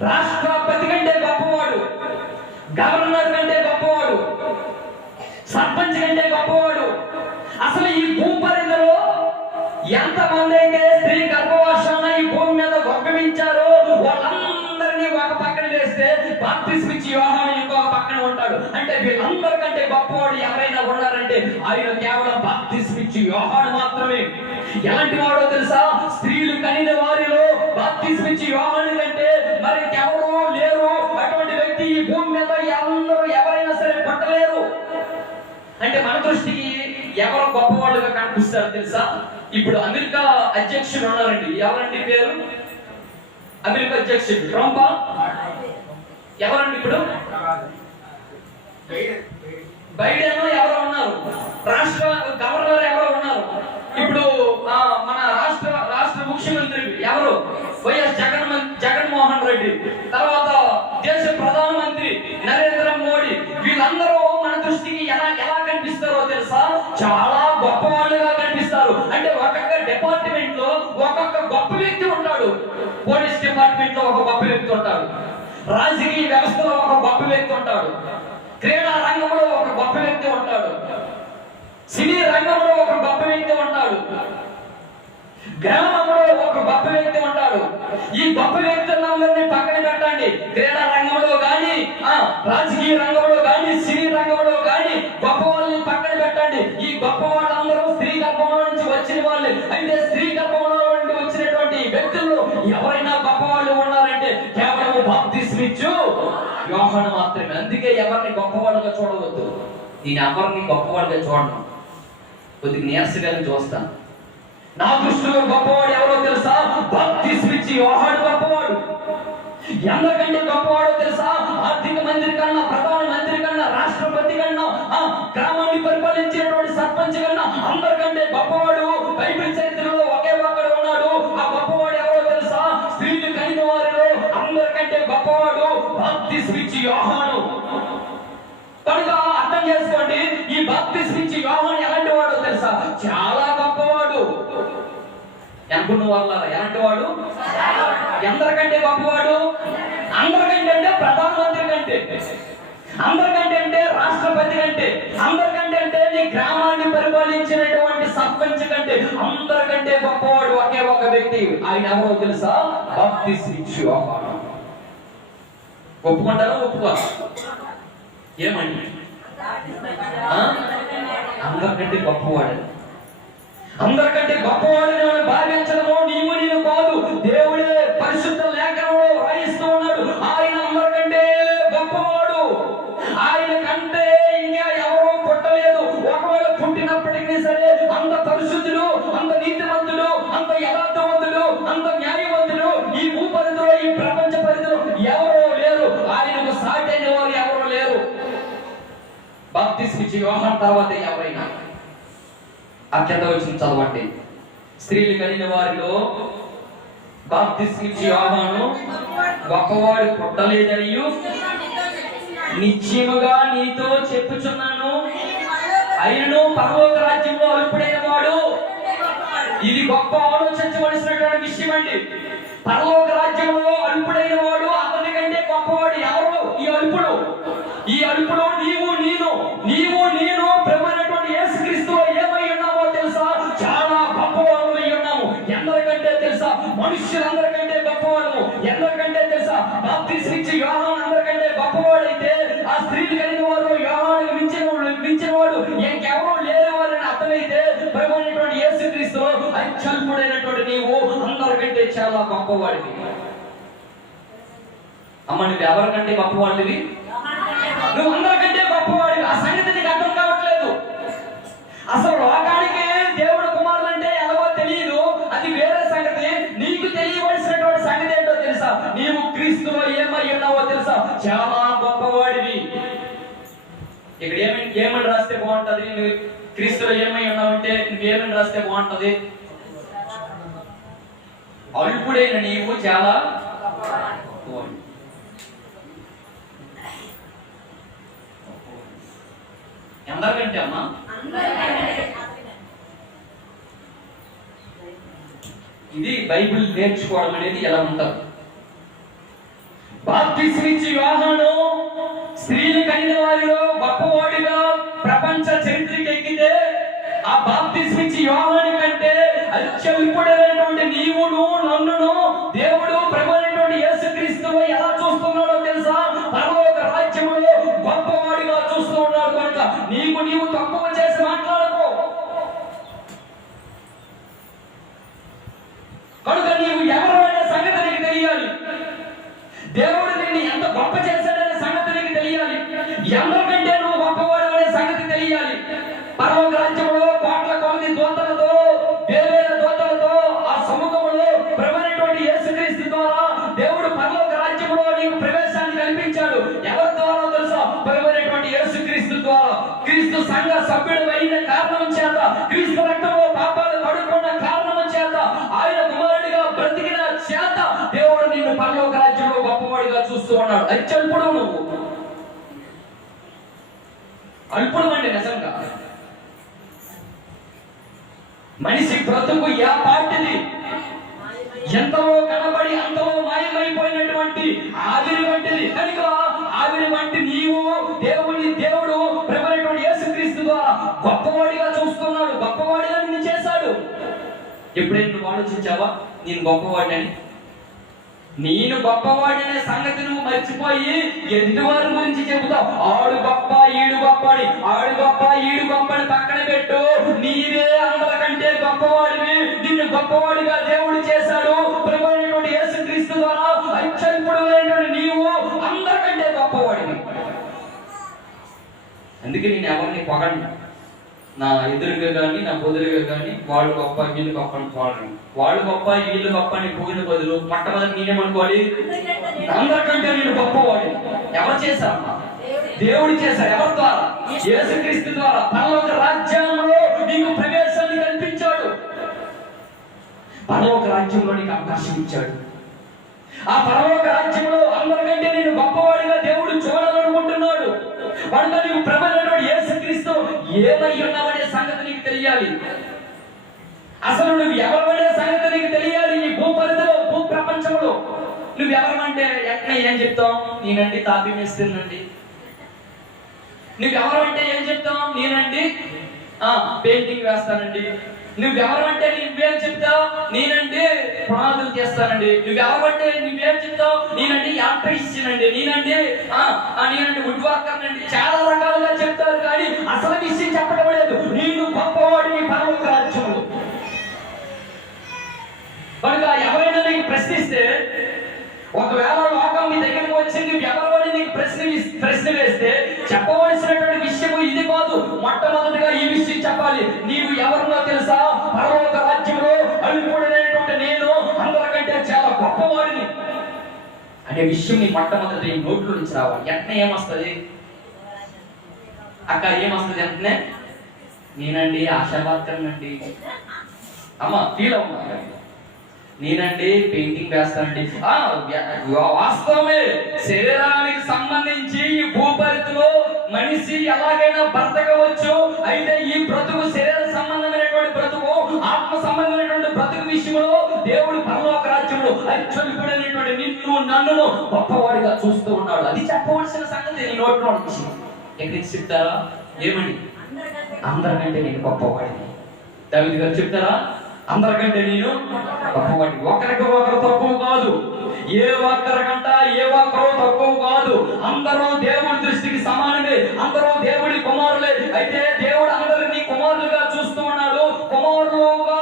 రాష్ట్రపతి కంటే గొప్పవాడు, గవర్నర్ కంటే గొప్పవాడు, సర్పంచ్ కంటే గొప్పవాడు. అసలు ఈ భూపరిధిలో ఎంతమంది అయితే స్త్రీ గర్భవాసాన ఈ భూమి మీద గొప్పవించారో వాళ్ళందరినీ ఒక పక్కన వేస్తే బాప్తిస్మం ఇచ్చి యోహాను ఇంకొక పక్కన ఉంటాడు. అంటే వీళ్ళందరికంటే గొప్పవాడు ఎవరైనా ఉన్నారంటే ఆయన కేవలం బాప్తిస్మం ఇచ్చి యోహాను మాత్రమే. ఎలాంటి వాడో తెలుసా? స్త్రీలు కనిన వారిలో బాప్తిస్మం ఇచ్చి యోహాను కంటే మరి ఎవరో లేరు. అటువంటి వ్యక్తి ఈ భూమి మీద అందరూ ఎవరైనా సరే పట్టలేరు. అంటే మన దృష్టికి ఎవరు గొప్పవాళ్ళుగా కనిపిస్తారు తెలుసా? ఇప్పుడు అమెరికా అధ్యక్షుడు ఉన్నారండి. ఎవరండి పేరు? అమెరికా అధ్యక్షుడు ట్రంపా? ఎవరండి ఇప్పుడు? బైడెన్ ఎవరో ఉన్నారు, రాష్ట్ర గవర్నర్ ఎవరో ఉన్నారు. ఇప్పుడు మన రాష్ట్ర ముఖ్యమంత్రి ఎవరు, వైఎస్ జగన్మోహన్ రెడ్డి. తర్వాత దేశ ప్రధానమంత్రి నరేంద్ర మోడీ. వీళ్ళందరూ మన దృష్టికి ఎలా కనిపిస్తారో తెలుసా? చాలా గొప్ప వాళ్ళుగా కనిపిస్తారు. అంటే ఒక్కొక్క డిపార్ట్మెంట్ లో ఒక్కొక్క గొప్ప వ్యక్తి ఉంటాడు. పోలీస్ డిపార్ట్మెంట్ లో ఒక గొప్ప వ్యక్తి ఉంటాడు, రాజకీయ వ్యవస్థలో ఒక గొప్ప వ్యక్తి ఉంటాడు, క్రీడా రంగంలో ఒక గొప్ప వ్యక్తి ఉంటాడు, సినీ రంగంలో ఒక గొప్ప వ్యక్తి ఉంటాడు, గ్రామంలో ఒక గొప్ప వ్యక్తి ఉంటాడు. ఈ గొప్ప వ్యక్తులందరినీ పక్కన పెట్టండి. క్రీడా రంగంలో కానీ, రాజకీయ రంగంలో కానీ, సినీ రంగంలో కానీ గొప్ప వాళ్ళని పక్కన పెట్టండి. ఈ గొప్ప వాళ్ళందరూ స్త్రీ గర్భంలో నుంచి వచ్చిన వాళ్ళే. అయితే స్త్రీ గర్భంలో నుండి వచ్చినటువంటి వ్యక్తుల్లో ఎవరైనా గొప్ప వాళ్ళు ఉన్నారంటే కేవలం బాప్తిస్మిచ్చు యోహాను మాత్రమే. అందుకే ఎవరిని గొప్పవాళ్ళుగా చూడవద్దు. నేను ఎవరిని గొప్పవాళ్ళుగా చూడను, కొద్దిగా నీరసగా చూస్తాను. నా దృష్టిలో గొప్పవాడు ఎవరో తెలుసా? బాప్తిస్మిచ్చి యోహాను గొప్పవాడు. ఎంతకంటే గొప్పవాడో తెలుసా? ఆర్థిక మంత్రి కన్నా, ప్రధాన మంత్రి కన్నా, రాష్ట్రపతి కన్నా, గ్రామాన్ని పరిపాలించేటువంటి సర్పంచ్ కన్నా అందరికంటే గొప్పవాడు బైబిల్ చరిత్రలో ఒకే ఒక్కడు ఉన్నాడు. ఆ గొప్పవాడు ఎవరో తెలుసా? స్త్రీలు కలిగిన వారిలో అందరికంటే గొప్పవాడు బాప్తిస్మిచ్చి యోహాను. కనుక అర్థం చేసుకోండి, ఈ బాప్తిస్మిచ్చి యోహాను ఎలాంటి వాడో తెలుసా? చాలా గొప్పవాడు. అనుకున్న వాళ్ళ ఎలాంటి వాడు? ఎందరికంటే గొప్పవాడు? అందరికంటే అంటే ప్రధానమంత్రి కంటే, అందరికంటే అంటే రాష్ట్రపతి కంటే, అందరికంటే అంటే నీ గ్రామాన్ని పరిపాలించినటువంటి సర్పంచ్ కంటే అందరికంటే గొప్పవాడు ఒకే ఒక వ్యక్తి. ఆయన ఎవరో తెలుసా? బాప్తిస్మిచ్చి యోహాను. ఒప్పుకుంటారా? ఒప్పుకోరా? ఏమండి? అందరికంటే గొప్పవాడు. అందరికంటే గొప్పవాడిని భావించడమో నేను కాదు, దేవుడే పరిశుద్ధ లేఖనంలో రాయిస్తూ ఉన్నాడు. ఆయన అందరికంటే గొప్పవాడు. ఆయన కంటే ఇంకా ఎవరో పుట్టలేదు. ఒకవేళ పుట్టినప్పటికీ సరే అంత పరిశుద్ధుడు, అంత నీతివంతుడు, అంత యథార్థవంతుడు, అంత న్యాయవంతుడు ఈ భూపరిధిలో, ఈ ప్రపంచ పరిధిలో ఎవరో లేరు. ఆయనకు సాటి అయిన వారు ఎవరో లేరు. బాప్తిస్మిచ్చి యోహాను తర్వాత ఎవరైనా ఆ కింద వచ్చిన చదవండి. స్త్రీలు కలిగిన వారిలో బాప్తిస్మిచ్చి యోహాను గొప్పవాడు పుట్టలేదనియు నిశ్చయముగా నీతో చెప్పుచున్నాను, ఆయనను పరలోక రాజ్యంలో అల్పుడైన వాడు. ఇది గొప్ప ఆలోచించవలసినటువంటి విషయం అండి. పరలోక రాజ్యంలో అల్పుడైన వాడు అతని కంటే గొప్పవాడు ఎవరు? ఈ అల్పుడు. ఈ అల్పుడు నీవు నేను ప్రభువైనటువంటి యేసుక్రీస్తులో ఏమై ఉన్నామో తెలుసా? చాలా గొప్పవాళ్ళమై ఉన్నాము. ఎందరికంటే తెలుసా? మనుష్యులందరికంటే గొప్పవాళ్ళము. ఎందరికంటే తెలుసా? బాప్తిస్మిచ్చి యోహాను అందరికంటే గొప్పవాడైతే ఆ స్త్రీలు కలిగిన వారు యోహానుకు మించిన వాడు ఇంకెవరూ లేని వారని అర్థమైతే ప్రభువైనటువంటి యేసుక్రీస్తులో అత్యల్పుడైనటువంటి నీవు అందరికంటే చాలా గొప్పవాడివి. అమ్మ, నువ్వు ఎవరికంటే గొప్పవాడివి? నువ్వు అందరికంటే గొప్పవాడివి. ఆ సంగతి నీకు అర్థం కావట్లేదు. అసలు లోకానికి దేవుడు కుమారులు అంటే ఎలాగో తెలియదు, అది వేరే సంగతి. నీకు తెలియవలసినటువంటి సంగతి ఏంటో తెలుసా? నీవు క్రీస్తులో ఏమై ఉన్నావో తెలుసా? చాలా గొప్పవాడివి. ఇక్కడ ఏమని రాస్తే బాగుంటది? నువ్వు క్రీస్తులో ఏమై ఉన్నావంటే నువ్వేమని రాస్తే బాగుంటది? అల్పుడైన నీవు చాలా గొప్పవాడివి. ఎందరికంటే అమ్మా? ఇది బైబిల్ నేర్చుకోవడం అనేది ఎలా ఉంటుంది. బాప్తిస్మిచ్చి యోహాను స్త్రీలు కలిగిన వారిలో గొప్పవాడిగా ప్రపంచ చరిత్రకి ఎక్కితే, ఆ బాప్తిస్మిచ్చి యోహాను కంటే అత్యల్పుడైనటువంటి నీవును నన్నును దేవుడు ప్రభువైనటువంటి యేసుక్రీస్తులో ఎలా చూస్తున్నాడో తెలుసా? పరలోక రాజ్యములో గొప్పవాడిగా చూస్తూ ఉన్నాడు. కనుక నీవు తక్కువ చేసి మాట్లాడకు. కనుక నీవు ఎవరైనా సంగతి నీకు తెలియాలి. దేవుడు నిన్ను ఎంత గొప్ప చేశాడనే సంగతి నీకు తెలియాలి. ఎవరికంటే నువ్వు గొప్పవాడు అనే సంగతి తెలియాలి. పరలోక రాజ్యంలో కోట్ల కొలది దూతలతో, వేవేల దూతలతో ఆ సముఖంలో ప్రభువైనటువంటి అత్యల్పుడు నువ్వు, అల్పుడు అండి నిజంగా. మనిషి బ్రతుకు ఏ పాటిది, ఎంతలో కనబడి అంతలో మాయమైపోయినటువంటి ఆవిరి వంటిది. కనుక ఆవిరి వంటి నీవు దేవుడు ప్రభువైనటువంటి యేసుక్రీస్తు ద్వారా గొప్పవాడిగా చూస్తున్నాడు, గొప్పవాడిగా నిన్ను చేశాడు. ఎప్పుడైనా నువ్వు ఆలోచించావా నేను గొప్పవాడిని? నేను గొప్పవాడినే సంగతి నువ్వు మర్చిపోయి ఎదుటి వారి గురించి చెబుతావు. ఆడు గొప్ప ఈడు గొప్పని, ఆడు గొప్ప ఈడు గొప్పని పక్కన పెట్టు. నీవే అందరికంటే గొప్పవాడివి. నిన్ను గొప్పవాడిగా దేవుడు చేశాడు ప్రభువైనటువంటి యేసుక్రీస్తు ద్వారా. అత్యల్పుడైనటువంటి నీవు అందరికంటే గొప్పవాడివి. అందుకే నేను ఎవరిని పొగను. నా ఎదురుగా కానీ నా బొదురుగా కానీ వాళ్ళు గొప్ప వీళ్ళు గొప్ప అని పోవడం, వాళ్ళు గొప్ప వీళ్ళు గొప్ప అని పోయిన బదులు మొట్టమొదటి నేనేమనుకోవాలి, అందరికంటే నేను గొప్పవాడి. ఎవరు చేశారమ్మా? దేవుడు చేశారు. ఎవరి ద్వారా? యేసుక్రీస్తు ద్వారా. పరలోక రాజ్యంలో నీకు ప్రవేశాన్ని కల్పించాడు, పరలోక రాజ్యంలో నీకు అవకాశం ఇచ్చాడు. ఆ పరలోక రాజ్యంలో అందరికంటే నేను గొప్పవాడిగా దేవుడు చూడాలనుకుంటున్నాడు. వాడితో నీకు ప్రభువైనటువంటి యేసుక్రీస్తు ఏమై ఉన్నావనే సంగతి నీకు తెలియాలి. అసలు నువ్వు ఎవరనే సంగతి నీకు తెలియాలి. ఈ భూపరిధిలో, భూ ప్రపంచంలో నువ్వు ఎవరమంటే ఎట్లా ఏం చెప్తావు? నేనండి తాపీ మేస్త్రినండి. నువ్వు ఎవరంటే ఏం చెప్తావు? నేనండి పెయింటింగ్ వేస్తానండి. నువ్వెవరంటే నువ్వేం చెప్తావు? నేనండి పునాదులు చేస్తానండి. నువ్వెవరంటే నువ్వేం చెప్తావు? నేనండి ఎలక్ట్రీషియన్ అండి, నేనండి వుడ్ వర్కర్ అండి. చాలా రకాలుగా చెప్తారు, కానీ అసలు విషయం చెప్పడం లేదు. నేను గొప్పవాడిని పరలోక రాజ్యంలో. కనుక ఎవరైనా నీకు ప్రశ్నిస్తే, ఒకవేళ లోకం నీ దగ్గరికి వచ్చి నువ్వు ఎవరిని నీకు ప్రశ్న వేస్తే చెప్పవలసినటువంటి విషయం ఇది కాదు. మొట్టమొదటిగా ఈ విషయం చెప్పాలి. నీవు ఎవరినో తెలుసా? పరలోక రాజ్యంలో అల్పుడైనటువంటి నేను అందరికంటే చాలా గొప్పవాడిని అనే విషయం నీ మొట్టమొదటి నోట్లో నుంచి రావాలి. వెంటనే ఏమొస్తుంది అక్క? ఏమొస్తుంది వెంటనే? నేనండి ఆశావార్కర్నండి. అమ్మ ఫీల్ అవ్వమ్మా. నేనండి పెయింటింగ్ వేస్తానండి. వాస్తవమే. శరీరానికి సంబంధించి ఈ భూపరిధిలో మనిషి ఎలాగైనా బ్రతకవచ్చు. అయితే ఈ బ్రతుకు శరీర సంబంధమైనటువంటి బ్రతుకు, ఆత్మ సంబంధమైనటువంటి బ్రతుకు విషయంలో దేవుడు పరలోక రాజ్యంలో అత్యల్పుడైనటువంటి నిన్ను నన్ను గొప్పవాడిగా చూస్తూ ఉన్నాడు. అది చెప్పవలసిన సంగతి నీ నోట్లో నుంచి. ఎక్కడికి చెప్తారా? ఏమని? అందరికంటే నేను గొప్పవాడిని. దావీదు గారు చెప్తారా? అందరికంటే నేను గొప్పవాడిని. ఒకరికి ఒకరు తక్కువ కాదు. ఏ ఒక్కరికంట ఏ ఒక్కరు తక్కువ కాదు. అందరూ దేవుడి దృష్టికి సమానమే. అందరూ దేవుడి కుమారులే. అయితే దేవుడు అందరినీ కుమారులుగా చూస్తూ ఉన్నాడు. కుమారులుగా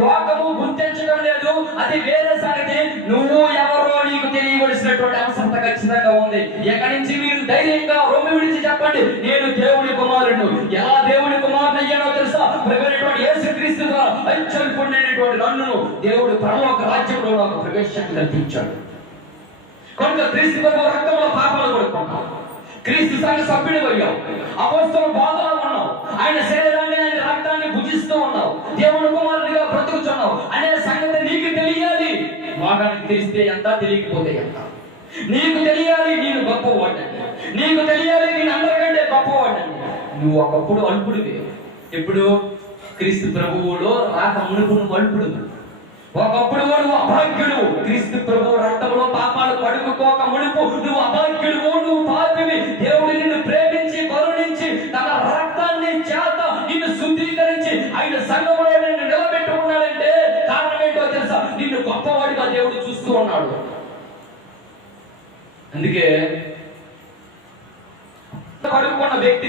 లోకము గుర్తించడం లేదు, అది వేరే సంగతి. నువ్వు ఎవరో నీకు తెలియవలసినటువంటి అవసరం ఖచ్చితంగా ఉంది. ఎక్కడి నుంచి మీరు ధైర్యంగా రొమ్ము విడిచి చెప్పండి, నేను దేవుడి కుమారుడు. ఎలా దేవుడి కుమారుడు అయ్యానో తెలుసా? ప్రభువైనటువంటి యేసుక్రీస్తు ద్వారా అత్యల్పుడైనటువంటి నన్ను దేవుడు పరలోక రాజ్యంలో నాకు ప్రవేశాన్ని కల్పించాడు. కనుక క్రీస్తు ప్రభు రక్తంలో పాపాలు కొడుకున్నావు. క్రీస్తు సంఘ సభ్యుడు అయ్యావు. అపోస్తల బోధలో ఉన్నావు. ఆయన శరీరాన్ని, ఆయన రక్తాన్ని భుజిస్తూ ఉన్నావు. దేవుడు కుమారుడిగా బ్రతుకుతున్నావు అనే సంగతి నీకు తెలియాలి. లోకానికి తెలిస్తే ఎంత, తెలియకపోతే ఎంత. నీకు తెలియాలి నేను గొప్పవాడిని. నీకు తెలియాలి నేను అందరికంటే గొప్పవాడిని. నువ్వు ఒకప్పుడు అల్పుడివి. ఎప్పుడు? క్రీస్తు ప్రభువులో రాక మునుపు నువ్వు అల్పుడు. ఒకప్పుడు నువ్వు అభాగ్యుడు. క్రీస్తు ప్రభు రక్తంలో పాపాలు కడుగుకోక మునుపు నువ్వు అభాగ్యుడు, నువ్వు పాపివి. దేవుడు నిన్ను ప్రేమించి కరుణించి తన రక్తాన్ని చేత నిన్ను శుద్ధీకరించి ఆయన సంఘంలో నిన్ను నిలబెట్టుకున్నాడంటే కారణం ఏంటో తెలుసా? నిన్ను గొప్పవాడిగా దేవుడు చూస్తూ ఉన్నాడు. అందుకే కడుక్కున్న వ్యక్తి,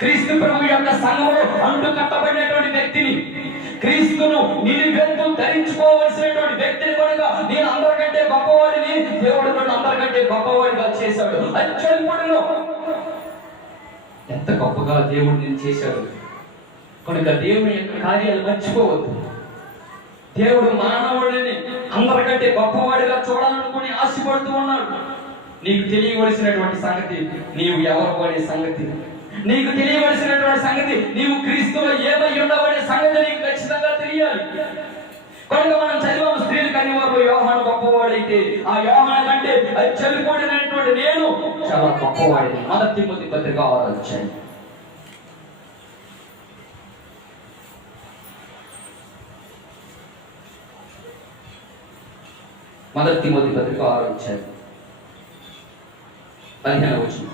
క్రీస్తు ప్రభు యొక్క సంఘంలో అంటు కట్టబడినటువంటి వ్యక్తిని, క్రీస్తును నిలువెత్తు ధరించుకోవలసినటువంటి వ్యక్తిని కనుక నేను అందరికంటే గొప్పవాడిని, దేవుడు నన్ను అందరికంటే గొప్పవాడిగా చేశాడు. అత్యల్పుడును ఎంత గొప్పగా దేవుడు నేను చేశాడు. కనుక దేవుని యొక్క కార్యాలు మర్చిపోవద్దు. దేవుడు మానవుడిని అందరికంటే గొప్పవాడిగా చూడాలనుకుని ఆశపడుతూ ఉన్నాడు. నీకు తెలియవలసినటువంటి సంగతి నీవు ఎవరు అనే సంగతి, నీకు తెలియవలసినటువంటి సంగతి నీవు క్రీస్తులో ఏమై ఉండవనే సంగతి నీకు ఖచ్చితంగా తెలియాలి. కనుక మనం చదివాము, స్త్రీలు కనివారు యోహాను గొప్పవాడైతే ఆ యోహాను కంటే చెల్లిపోడినటువంటి నేను చాలా గొప్పవాడిని. 1 తిమోతి పత్రిక 6వ అధ్యాయం. మొదటి తిమోతి పత్రిక 6వ అధ్యాయం 15వ వచనం.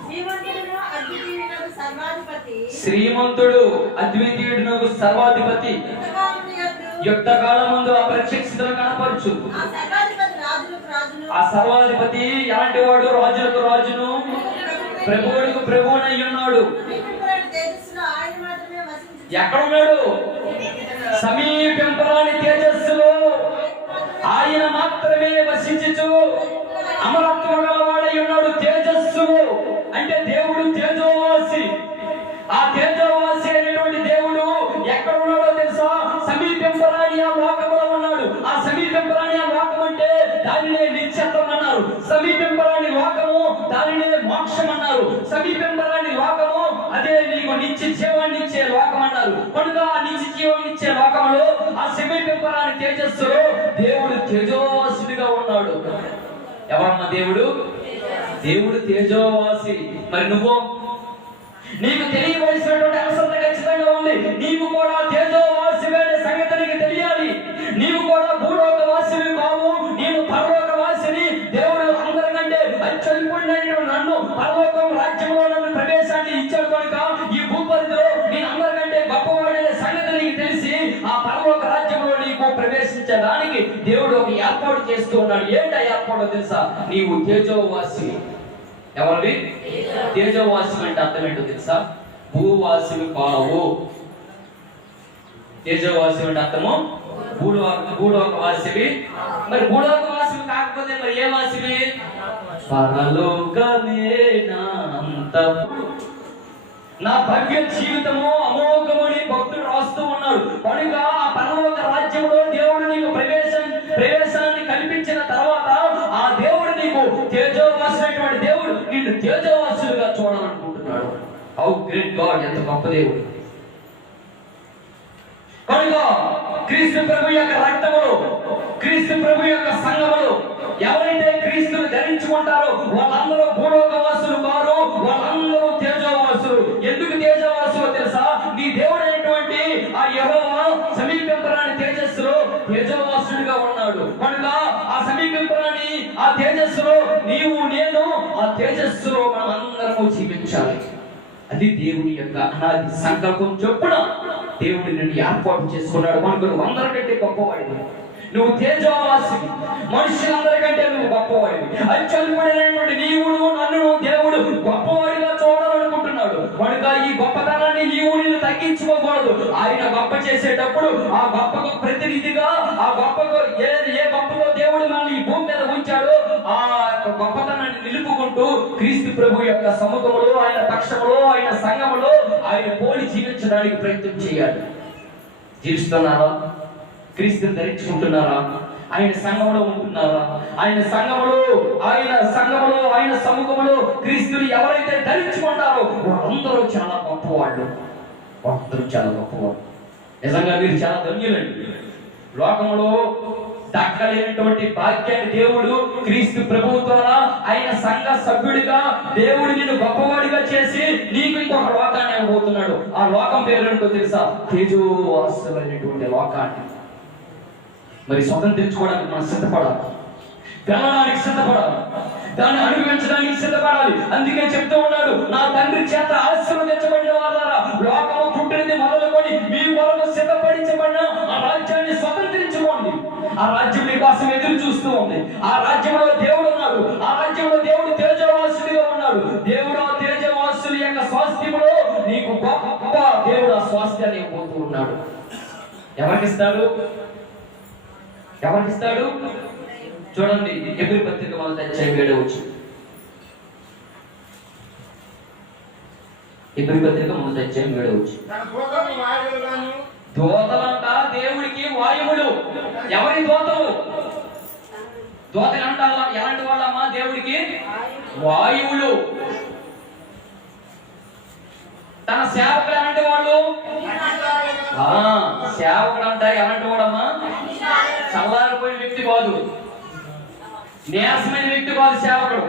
శ్రీమంతుడు అద్వితీయుడునగు సర్వాధిపతి యుక్త కాలమందు ఆ ప్రత్యక్షతను కనపరచు. ఆ సర్వాధిపతి ఎలాంటి వాడు? రాజులకు రాజును ప్రభువులకు ప్రభువునై ఉన్నాడు. ఎక్కడున్నాడు? సమీపింపరాని తేజస్సులో ఆయన మాత్రమే వసించుచు అమరత్వం గలవాడై ఉన్నాడు. తేజస్సులో అంటే దేవుడు తేజోవాసి. ఆ తేజోవాసి అయినటువంటి దేవుడు ఎక్కడ ఉన్నాడో తెలుసా? సమీపింపరాని ఆ లోకములో ఉన్నాడు. ఆ సమీపింపరాని ఆ లోకం అంటే దానినే నిత్యత్వం అన్నారు. సమీపింపరాని లోకము దానినే మోక్షం అన్నారు. సమీపింపరాని లోకము అదే నీకు నిత్య జీవాన్ని ఇచ్చే లోకం అన్నారు. కనుక ఆ నిత్య జీవాన్ని ఇచ్చే లోకంలో ఆ సమీపింపరాని తేజస్సులో దేవుడు తేజోవాసుడిగా ఉన్నాడు. ఎవరన్నా దేవుడు? దేవుడు తేజోవాసి. మరి నువ్వు? నీకు తెలియవలసినటువంటి అవసరం ఖచ్చితంగా ఉంది. నీవు కూడా తేజోవాసివే అనే సంగతి నీకు తెలియాలి. నీవు కూడా భూలోకవాసివి కావు, నేను పరలోకవాసిని. దేవుడు అందరికంటే అత్యల్పుడైనటువంటి నన్ను పరలోకం రాజ్యంలో నన్ను ప్రవేశాన్ని ఇచ్చాడు కనుక ఈ భూపరిధిలో నేను అందరికంటే గొప్పవాడనే సంగతి నీకు తెలిసి ఆ పరలోక రాజ్యంలో నీకు ప్రవేశించడానికి దేవుడు ఒక ఏర్పాటు చేస్తూ ఉన్నాడు. ఏంటి ఆ ఏర్పాటు తెలుసా? నీవు తేజోవాసి. ఎవరివి? తేజోవాసి అంటే అర్థం ఏంటో తెలుసా? భూవాసివి కావు. తేజోవాసి అంటే అర్థము భూలోకవాసివి. మరి భూలోకవాసివి కాకపోతే మరి ఏ వాసివి? పరలోకమే నా అంతము, నా భవ్య జీవితము అమోఘమని భక్తుడు రాస్తూ ఉన్నాడు. కనుక ఆ పరలోక రాజ్యంలో దేవుడు నీకు ప్రవేశాన్ని కల్పించిన తర్వాత ఆ దేవుడు నీకు తేజోవాసుడైనటువంటి దేవుడు నిన్ను తేజోవాసులుగా చూడాలనుకుంటున్నాడు. How great God! ఎంత గొప్ప దేవుడు! కనుక క్రీస్తు ప్రభు యొక్క రక్తములు, క్రీస్తు ప్రభు యొక్క సంఘములు ఎవరైతే క్రీస్తును ధరించుకుంటారో వాళ్ళందరూ భూలోకవాసులు కారు, వాళ్ళందరూ తేజోవాసులు. ఎందుకు తేజోవాసులు తెలుసా? నీ దేవుడైనటువంటి ఆ యెహోవా సమీపింపరాని తేజస్సులో తేజోవాసుడిగా ఉన్నాడు. కనుక ఆ సమీపింపరాని ఆ తేజస్సులో నీవు నేను ఆ తేజస్సులో మనం అందరము జీవించాలి. అది దేవుని యొక్క అనాది సంకల్పం చొప్పున దేవుడు నిన్ను ఏర్పాటు చేసుకున్నాడు. మనకు అందరికంటే గొప్పవాడిని. నువ్వు తేజోవాసి. మనుషులందరికంటే నువ్వు గొప్పవాడివి. అత్యల్పుడైనటువంటి నీవు నన్ను దేవుడు గొప్పవాడిగా చూడాలనుకుంటున్నాడు. కనుక ఈ గొప్పతనాన్ని నీవు తగ్గించుకోకూడదు. ఆయన గొప్ప చేసేటప్పుడు ఆ గొప్పకు ప్రతినిధిగా ఆ గొప్పకు ఏ గొప్పలో దేవుడు మనల్ని ఈ భూమి మీద ఉంచాడో ఆ గొప్పతనాన్ని నిలుపుకుంటూ క్రీస్తు ప్రభు యొక్క సముఖములో, ఆయన పక్షములో, ఆయన సంఘములో ఆయన పోలి జీవించడానికి ప్రయత్నం చేయాలి. జీవిస్తున్నారా? క్రీస్తుని ధరించుకుంటున్నారా? ఆయన సంఘములో ఉంటున్నారా? ఆయన సంఘములో ఆయన సముఖములో క్రీస్తుని ఎవరైతే ధరించుకుంటారో వాళ్ళందరూ చాలా గొప్పవాళ్ళు. వాళ్ళందరూ చాలా గొప్పవాళ్ళు. నిజంగా మీరు చాలా ధన్యులండి. లోకంలో దక్కలేనటువంటి భాగ్యాన్ని దేవుడు క్రీస్తు ప్రభువు ద్వారా ఆయన సంఘ సభ్యుడిగా దేవుడు నిన్ను గొప్పవాడిగా చేసి నీకు ఇంకొక లోకాన్ని ఇవ్వబోతున్నాడు. ఆ లోకం పేరు తెలుసా? తేజోవాసులైనటువంటి లోకాన్ని. మరి స్వతంత్రించుకోవడానికి మనం సిద్ధపడాలి, వెళ్ళడానికి సిద్ధపడాలి, దాన్ని అనుభవించడానికి సిద్ధపడాలి. అందుకే చెప్తూ ఉన్నాడు, నా తండ్రి చేత ఆశీర్వదించబడిన వారారా, లోకము పుట్టినది మొదలుకొని మీ కొరకు సిద్ధపడించబడిన ఆ రాజ్యాన్ని స్వతంత్రించుకోండి. ఆ రాజ్యం మీ కోసం ఎదురు చూస్తూ ఉంది. ఆ రాజ్యంలో దేవుడు ఉన్నాడు. ఆ రాజ్యంలో దేవుడు తేజోవాసుడిగా ఉన్నాడు. దేవుడు ఆ తేజోవాసుల యొక్క స్వాస్థ్యములో నీకు గొప్ప దేవుడు ఆ స్వాస్థ్యాన్ని ఇవ్వబోతూ ఉన్నాడు. ఎవరికిస్తాడు? ఎవరికిస్తాడు? చూడండి, ఎబ్రీ పత్రిక 1వ అధ్యాయం 7వ వచనం. ఎబ్రీ పత్రిక 1వ అధ్యాయం 7వ వచనం. దూతలంట దేవుడికి వాయువులు. ఎవరి దూతలు? దూతలు అంటారా? ఎలాంటి వాళ్ళమ్మా? దేవుడికి వాయువులు. తన సేవకులు ఎలాంటి వాళ్ళు? సేవకుడు అంట ఎలాంటి వాడమ్మా? చల్లారిపోయిన వ్యక్తి కాదు, నీరసమైన వ్యక్తి కాదు సేవకుడు.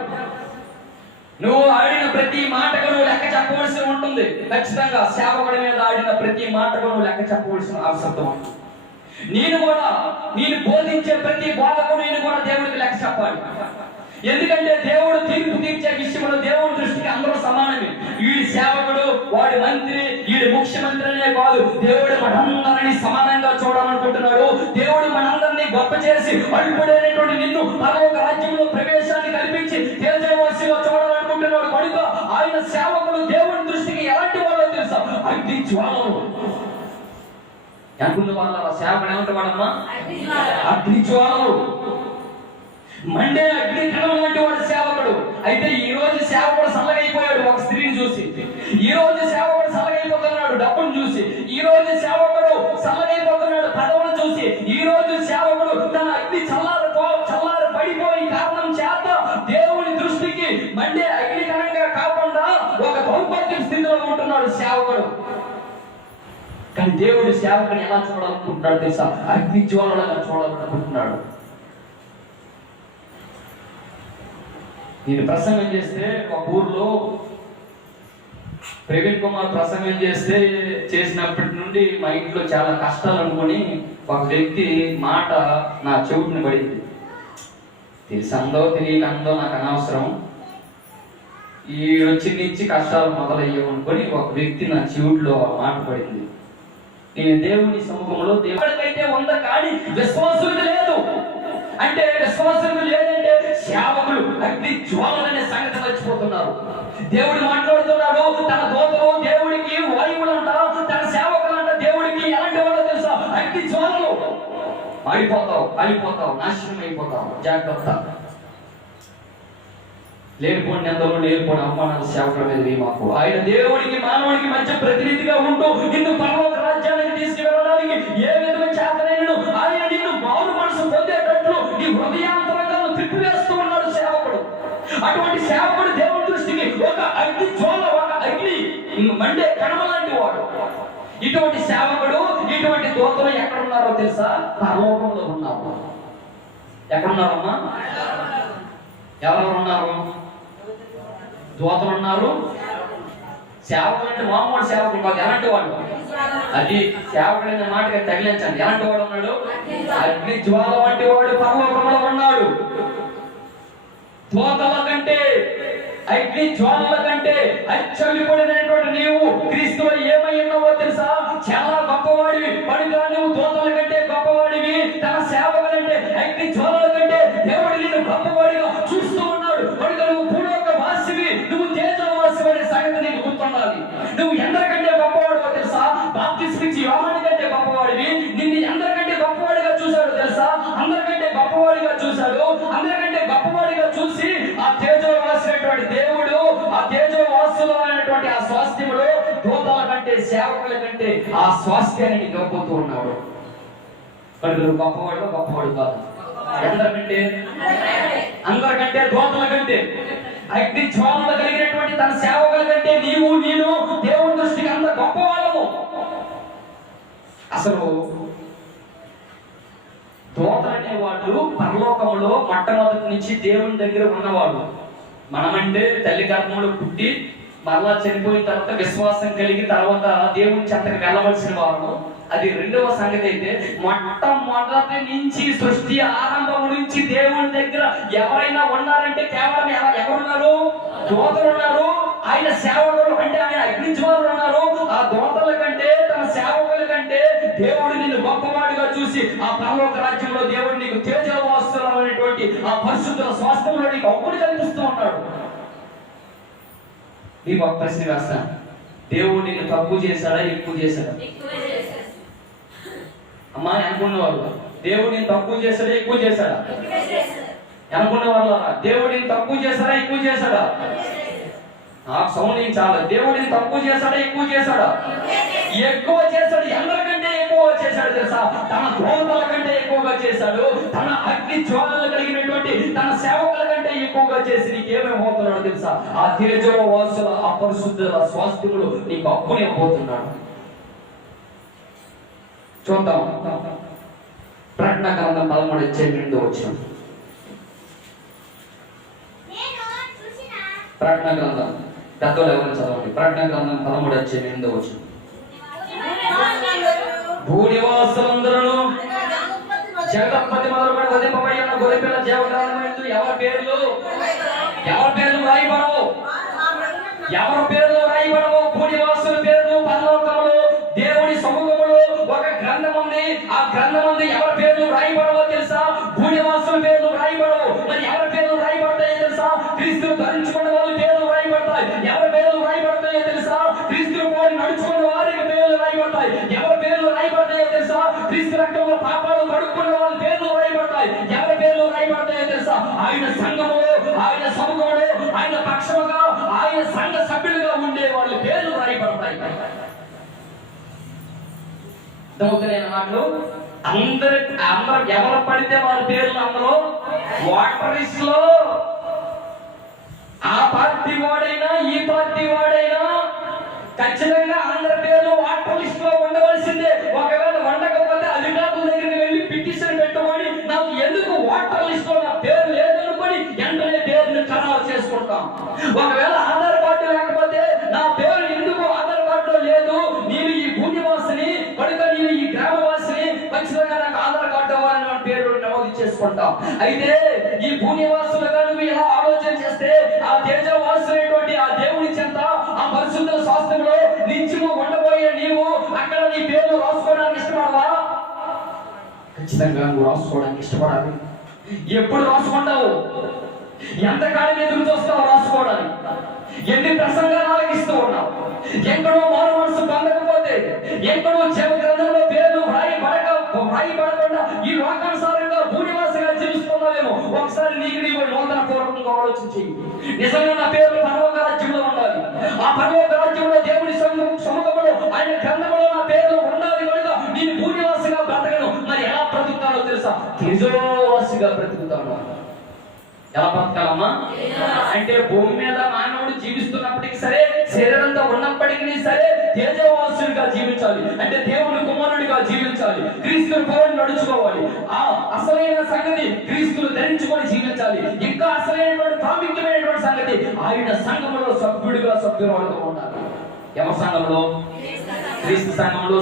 నువ్వు ఆడిన ప్రతి మాటకు నువ్వు లెక్క చెప్పవలసి ఉంటుంది. ఖచ్చితంగా సేవకుడి మీద ఆడిన ప్రతి మాటకు నువ్వు లెక్క చెప్పవలసిన అవసరం ఉంటుంది. నేను బోధించే ప్రతి బోధకు నేను కూడా దేవుడికి లెక్క చెప్పాలి. ఎందుకంటే దేవుడు తీర్పు తీర్చే విషయంలో దేవుడి దృష్టికి అందరూ సమానమే. వీడి సేవకుడు, వాడి మంత్రి, వీడి ముఖ్యమంత్రి అనే కాదు, దేవుడు మనందరినీ సమానంగా చూడాలనుకుంటున్నాడు. దేవుడు మనందరినీ గొప్ప చేసి అడుగుడైనటువంటి నిన్ను పరలోక రాజ్యంలో ప్రవేశాన్ని కల్పించి తేజోవాసిగా చూడాలనుకుంటున్నాడు. కనుక ఆయన సేవకులు దేవుడి దృష్టికి ఎలాంటి వాళ్ళో తెలుసా? అగ్ని జ్వాలలు. అనుకున్న వాళ్ళ సేవకుడు ఏమంటే వాడమ్మా? అగ్ని జ్వాలలు, మండే అగ్ని కణం లాంటి వాడు సేవకుడు. అయితే ఈ రోజు సేవకుడు సల్లగైపోయాడు ఒక స్త్రీని చూసి, ఈ రోజు సేవకుడు సల్లగైపోతున్నాడు డబ్బును చూసి, ఈ రోజు సేవకుడు సల్లగైపోతున్నాడు పదవులు చూసి, ఈ రోజు సేవకుడు తన అగ్ని చల్లారి పడిపోయి కారణం చేత దేవుని దృష్టికి మండే అగ్ని కణంగా కాకుండా ఒక దౌర్భాగ్య స్థితిలో ఉంటున్నాడు సేవకుడు. కానీ దేవుడు సేవకుని ఎలా చూడాలనుకుంటున్నాడు తెలుసా? అగ్ని జ్వాలలుగా చూడాలనుకుంటున్నాడు. నేను ప్రసంగం చేస్తే ఒక ఊర్లో ప్రవీణ్ కుమార్ ప్రసంగం చేసినప్పటి నుండి మా ఇంట్లో చాలా కష్టాలు అనుకొని ఒక వ్యక్తి మాట నా చెవుటిని పడింది. తెలుసందో తెలియకందో నాకు అనవసరం, ఈ వచ్చి నుంచి కష్టాలు మొదలయ్యావు అనుకొని ఒక వ్యక్తి నా చెవుట్లో మాట పడింది. నేను దేవుని సముఖంలో దేవుడికైతే ఉంద కానీ విశ్వాసులకు లేదు. అంటే విశ్వాసులకు లేదంటే సేవకులు అగ్ని జ్వాలలనే సంగతి మర్చిపోతున్నారు. దేవుడు మాట్లాడుతున్నాడు, తన దూతలు దేవుడికి వాయువులు అంట, తన సేవకులు అంట దేవుడికి ఎలాంటి వాళ్ళో తెలుసా? అగ్ని జ్వాలలు. అయిపోతావు, నాశనం అయిపోతావు, జాగ్రత్త. లేనిపోని నిందలు, లేనిపోని అవమానాలు సేవకుల మీద మాకు. ఆయన దేవుడికి మానవుడికి మధ్య ప్రతినిధిగా ఉంటూ నిన్ను పరలోక రాజ్యానికి తీసుకువెళ్ళడానికి ఏ విధంగా చేతనైనను ఆయన నిన్ను మారు మనసు పొందేటట్లు నీ హృదయాంతరంగాలను తిప్పివేస్తూ ఉన్నాడు సేవకుడు. అటువంటి సేవకుడు దేవుడి దృష్టికి ఒక అగ్ని జ్వాల, ఒక అగ్ని మండే కణమ లాంటి వాడు. ఇటువంటి సేవకుడు, ఇటువంటి దూతలు ఎక్కడున్నారో తెలుసా? పరలోకంలో ఉన్నారు. ఎక్కడున్నారమ్మా? ఎవరెవరు ఉన్నారు? దూతలు ఉన్నారు. సేవకులు అంటే మామూలు సేవకులు కాదు, ఎలాంటి వాడు? అది సేవకుడు అనే మాటగా తగిలించండి. ఎలాంటి వాడు ఉన్నాడు? అగ్ని జ్వాల వంటి వాడు పరలోకంలో ఉన్నాడు. దూతల కంటే, అగ్ని జ్వాలల కంటే అచ్చలిపడినటువంటి నీవు క్రీస్తులో ఏమై ఉన్నావో తెలుసా? చాలా గొప్పవాడివి. పడుగా నువ్వు దూతల కంటే గొప్పవాడివి. తన సేవకులంటే అగ్ని జ్వాలల కంటే దేవుడు నిన్ను గొప్పవాడిగా చూస్తూ ఉన్నాడు. పడుగా నువ్వు భూలోక వాసివి, నువ్వు తేజోవాసివి అనే సంగతి నీకు గుర్తుండాలి. నువ్వు ఎందరికంటే గొప్పవాడివో తెలుసా? బాప్తిస్మిచ్చి యోహాను కంటే గొప్పవాడివి. నిన్ను ఎందరికంటే గొప్పవాడిగా చూశాడు తెలుసా? అందరికంటే గొప్పవాడిగా చూశాడు. అందరికంటే గొప్పవాడిగా చూసి ఆ తేజోవాసినటువంటి దేవుడు, ఆ తేజోవాసులు అనేటువంటి ఆ స్వాస్థ్యముడు దూతల కంటే సేవకుల కంటే ఆ స్వాస్థ్యాన్ని ఇవ్వబోతూ ఉన్నాడు. మరి నువ్వు గొప్పవాడు కాదు. అందరికంటే దూతల కంటే అగ్ని జ్వాలలు కలిగినటువంటి తన సేవకుల కంటే నేను దేవుని దృష్టికి అంత గొప్పవాళ్ళము. అసలు దూతలు అనేవాళ్ళు పరలోకములో మొట్టమొదటి నుంచి దేవుని దగ్గర ఉన్నవాళ్ళు. మనమంటే తల్లి గర్భంలో పుట్టి మరలా చనిపోయిన తర్వాత విశ్వాసం కలిగి తర్వాత దేవుని చెంతకు వెళ్ళవలసిన వాళ్ళు. అది రెండవ సంగతి. అయితే మొట్టమొదటి నుంచి సృష్టి ఆరంభం నుంచి దేవుని దగ్గర ఎవరైనా ఉన్నారంటే కేవలం ఎవరున్నారు? దూతలు ఉన్నారు. ఆయన సేవకులు అంటే ఆయన అగ్ని జ్వాలలు ఉన్నారు. ఆ దూతల కంటే, తన సేవకుల కంటే దేవుడు నిన్ను గొప్పవాడిగా చూసి ఆ పరలోక రాజ్యంలో దేవుడు నీకు తేజోవాసులు అనేటువంటి ఆ పరిశుద్ధుల స్వాస్థ్యంలో నీకు అప్పుడు కల్పిస్తూ ఉన్నాడు. నీకు ఒక ప్రశ్న వేస్తాను. దేవుడు నిన్ను తక్కువ చేశాడా, ఎక్కువ చేశాడా? అమ్మా అనుకున్నవారు, దేవుడు నేను తక్కువ చేశాడా, ఎక్కువ చేశాడా? అనుకున్న వాళ్ళ దేవుడు నేను తక్కువ చేశాడా, ఎక్కువ చేశాడా? నాకు సౌండ్ చాలా. దేవుడు నేను తక్కువ చేశాడా, ఎక్కువ చేశాడా? ఎక్కువ చేశాడు. అందరికంటే ఎక్కువ చేశాడు తెలుసా? తన దూతల కంటే ఎక్కువగా చేశాడు. తన అగ్ని జ్వాలలు కలిగినటువంటి తన సేవకుల కంటే ఎక్కువగా చేసి నీకేమేమి పోతున్నాడు తెలుసా? ఆ తేజోవాసుల ఆ పరిశుద్ధుల స్వాస్థ్యములు నీకు అప్పునే పోతున్నాడు. చూద్దాం. ప్రకటన గ్రంథం 13:8 వచ్చిన ప్రకటన గ్రంథం పెద్దలు ఎవరు చదవండి. ప్రకటన గ్రంథం 13:8 వచ్చిన భూనివాసులందరూ జగత్పతి మొదలుకొని వధింపబడి ఉన్న గొర్రెపిల్ల జీవగ్రంథమందు ఎవరి పేర్లు రాయబడవు. ఎవరి పేర్లు రాయబడవు. భూనివాసుల పేర్లు పరలోకములో దేవుని సముఖములో ఒక గ్రంథం ఉంది. ఆ గ్రంథమందు ఎవరి పేర్లు రాయబడవో తెలుసా? భూనివాసుల పేర్లు రాయబడవు. మరి ఎవరి పేర్లు రాయబడతాయో తెలుసా? క్రీస్తును ధరించుకున్న వాళ్ళ పేర్లు రాయబడతాయి. ఎవరి పేర్లు రాయబడతాయో తెలుసా? క్రీస్తును పోలి నడుచుకున్న వారికి పేర్లు రాయబడతాయి. ఎవరి పేర్లు రాయబడతాయో తెలుసా? క్రీస్తు రక్తంలో పాపాలు కడుక్కున్న వాళ్ళ పేర్లు రాయబడతాయి. ఎవరి పేర్లు రాయబడతాయో తెలుసా? ఆయన సంఘములో, ఆయన సముఖంలో, ఆయన పక్షముగా, ఆయన సంఘ సభ్యులుగా ఉండే వాళ్ళ పేర్లు రాయబడతాయి. దౌర్జన్య మాటలు అందరు ఎవరు పడితే వాళ్ళ పేర్లు అందులో వాటర్ లిస్ట్ లో ఆ పార్టీ వాడైనా ఈ పార్టీ వాడైనా ఖచ్చితంగా అందరి పేర్లు వాటర్ లిస్ట్ లో ఉండవలసిందే. ఒకవేళ ఉండకపోతే అధికారుల దగ్గరికి వెళ్ళి పిటిషన్ పెట్టుకొని నాకు ఎందుకు వాటర్ లిస్ట్ లో నా పేరు లేదనుకొని వెంటనే పేరుని ఖరారు చేసుకుంటాం. ఒకవేళ ఆధార్ కార్డు లేకపోతే నా పేరు ఎందుకు ఆధార్ కార్డులో లేదు, నేను ఈ భూనివాసిని కనుక నేను ఈ గ్రామవాసిని, ఖచ్చితంగా నాకు ఆధార్ కార్డు అవ్వాలని మన పేరు నమోదు చేసుకుంటాం. అయితే ఈ భూనివాసులుగా నువ్వు ఇలా ఆలోచన చేస్తే ఆ తేజవాసులైనటువంటి ఆ దేవుని చెంత ఆ పరిశుద్ధ శాస్త్రంలో నిత్యము ఉండబోయే నీవు అక్కడ నీ పేరు రాసుకోవడానికి ఇష్టపడవా? ఖచ్చితంగా నువ్వు రాసుకోవడానికి ఇష్టపడాలి. ఎప్పుడు రాసుకుంటావు? ఎంతకాలం ఎదురు చూస్తావు రాసుకోవడానికి? ఎన్ని ప్రసంగాలు ఆలకిస్తూ ఉన్నావు? ఎక్కడో మారు మనసు పొందకపోతే, ఎక్కడో జీవ గ్రంథంలో పేర్లు వ్రాయబడకుండా ఈ లోకానుసారంగా భూనివాసంగా జీవిస్తున్నావేమో. ఒకసారి నీవు నూతన పూర్వకంగా ఆలోచించి, నిజంగా నా పేరు పరలోక రాజ్యంలో ఉండాలి. ఆ పరలోక రాజ్యంలో దేవుని సముఖంలో ఆయన గ్రంథంలో నా పేర్లు ఉండాలి కనుక నేను భూనివాసంగా బ్రతకను. మరి ఎలా బ్రతుకుతానో తెలుసా? తేజోవాసిగా బ్రతుకుతాను. ఎలా బ్రతకాలమ్మా అంటే భూమి మీద మానవుడు జీవిస్తున్నప్పటికీ సరే, శరీరంతో ఉన్నప్పటికీ సరే తేజవాసుడిగా జీవించాలి. అంటే దేవుని కుమారుడిగా జీవించాలి. క్రీస్తుని పోలి నడుచుకోవాలి. ఆ అసలైన సంగతి క్రీస్తును ధరించుకొని జీవించాలి. ఇంకా అసలైనటువంటి ప్రాముఖ్యమైనటువంటి సంగతి ఆయన సంఘములో సభ్యురాలుగా ఉండాలి. ఎవరి సంఘంలో? క్రీస్తు సంఘంలో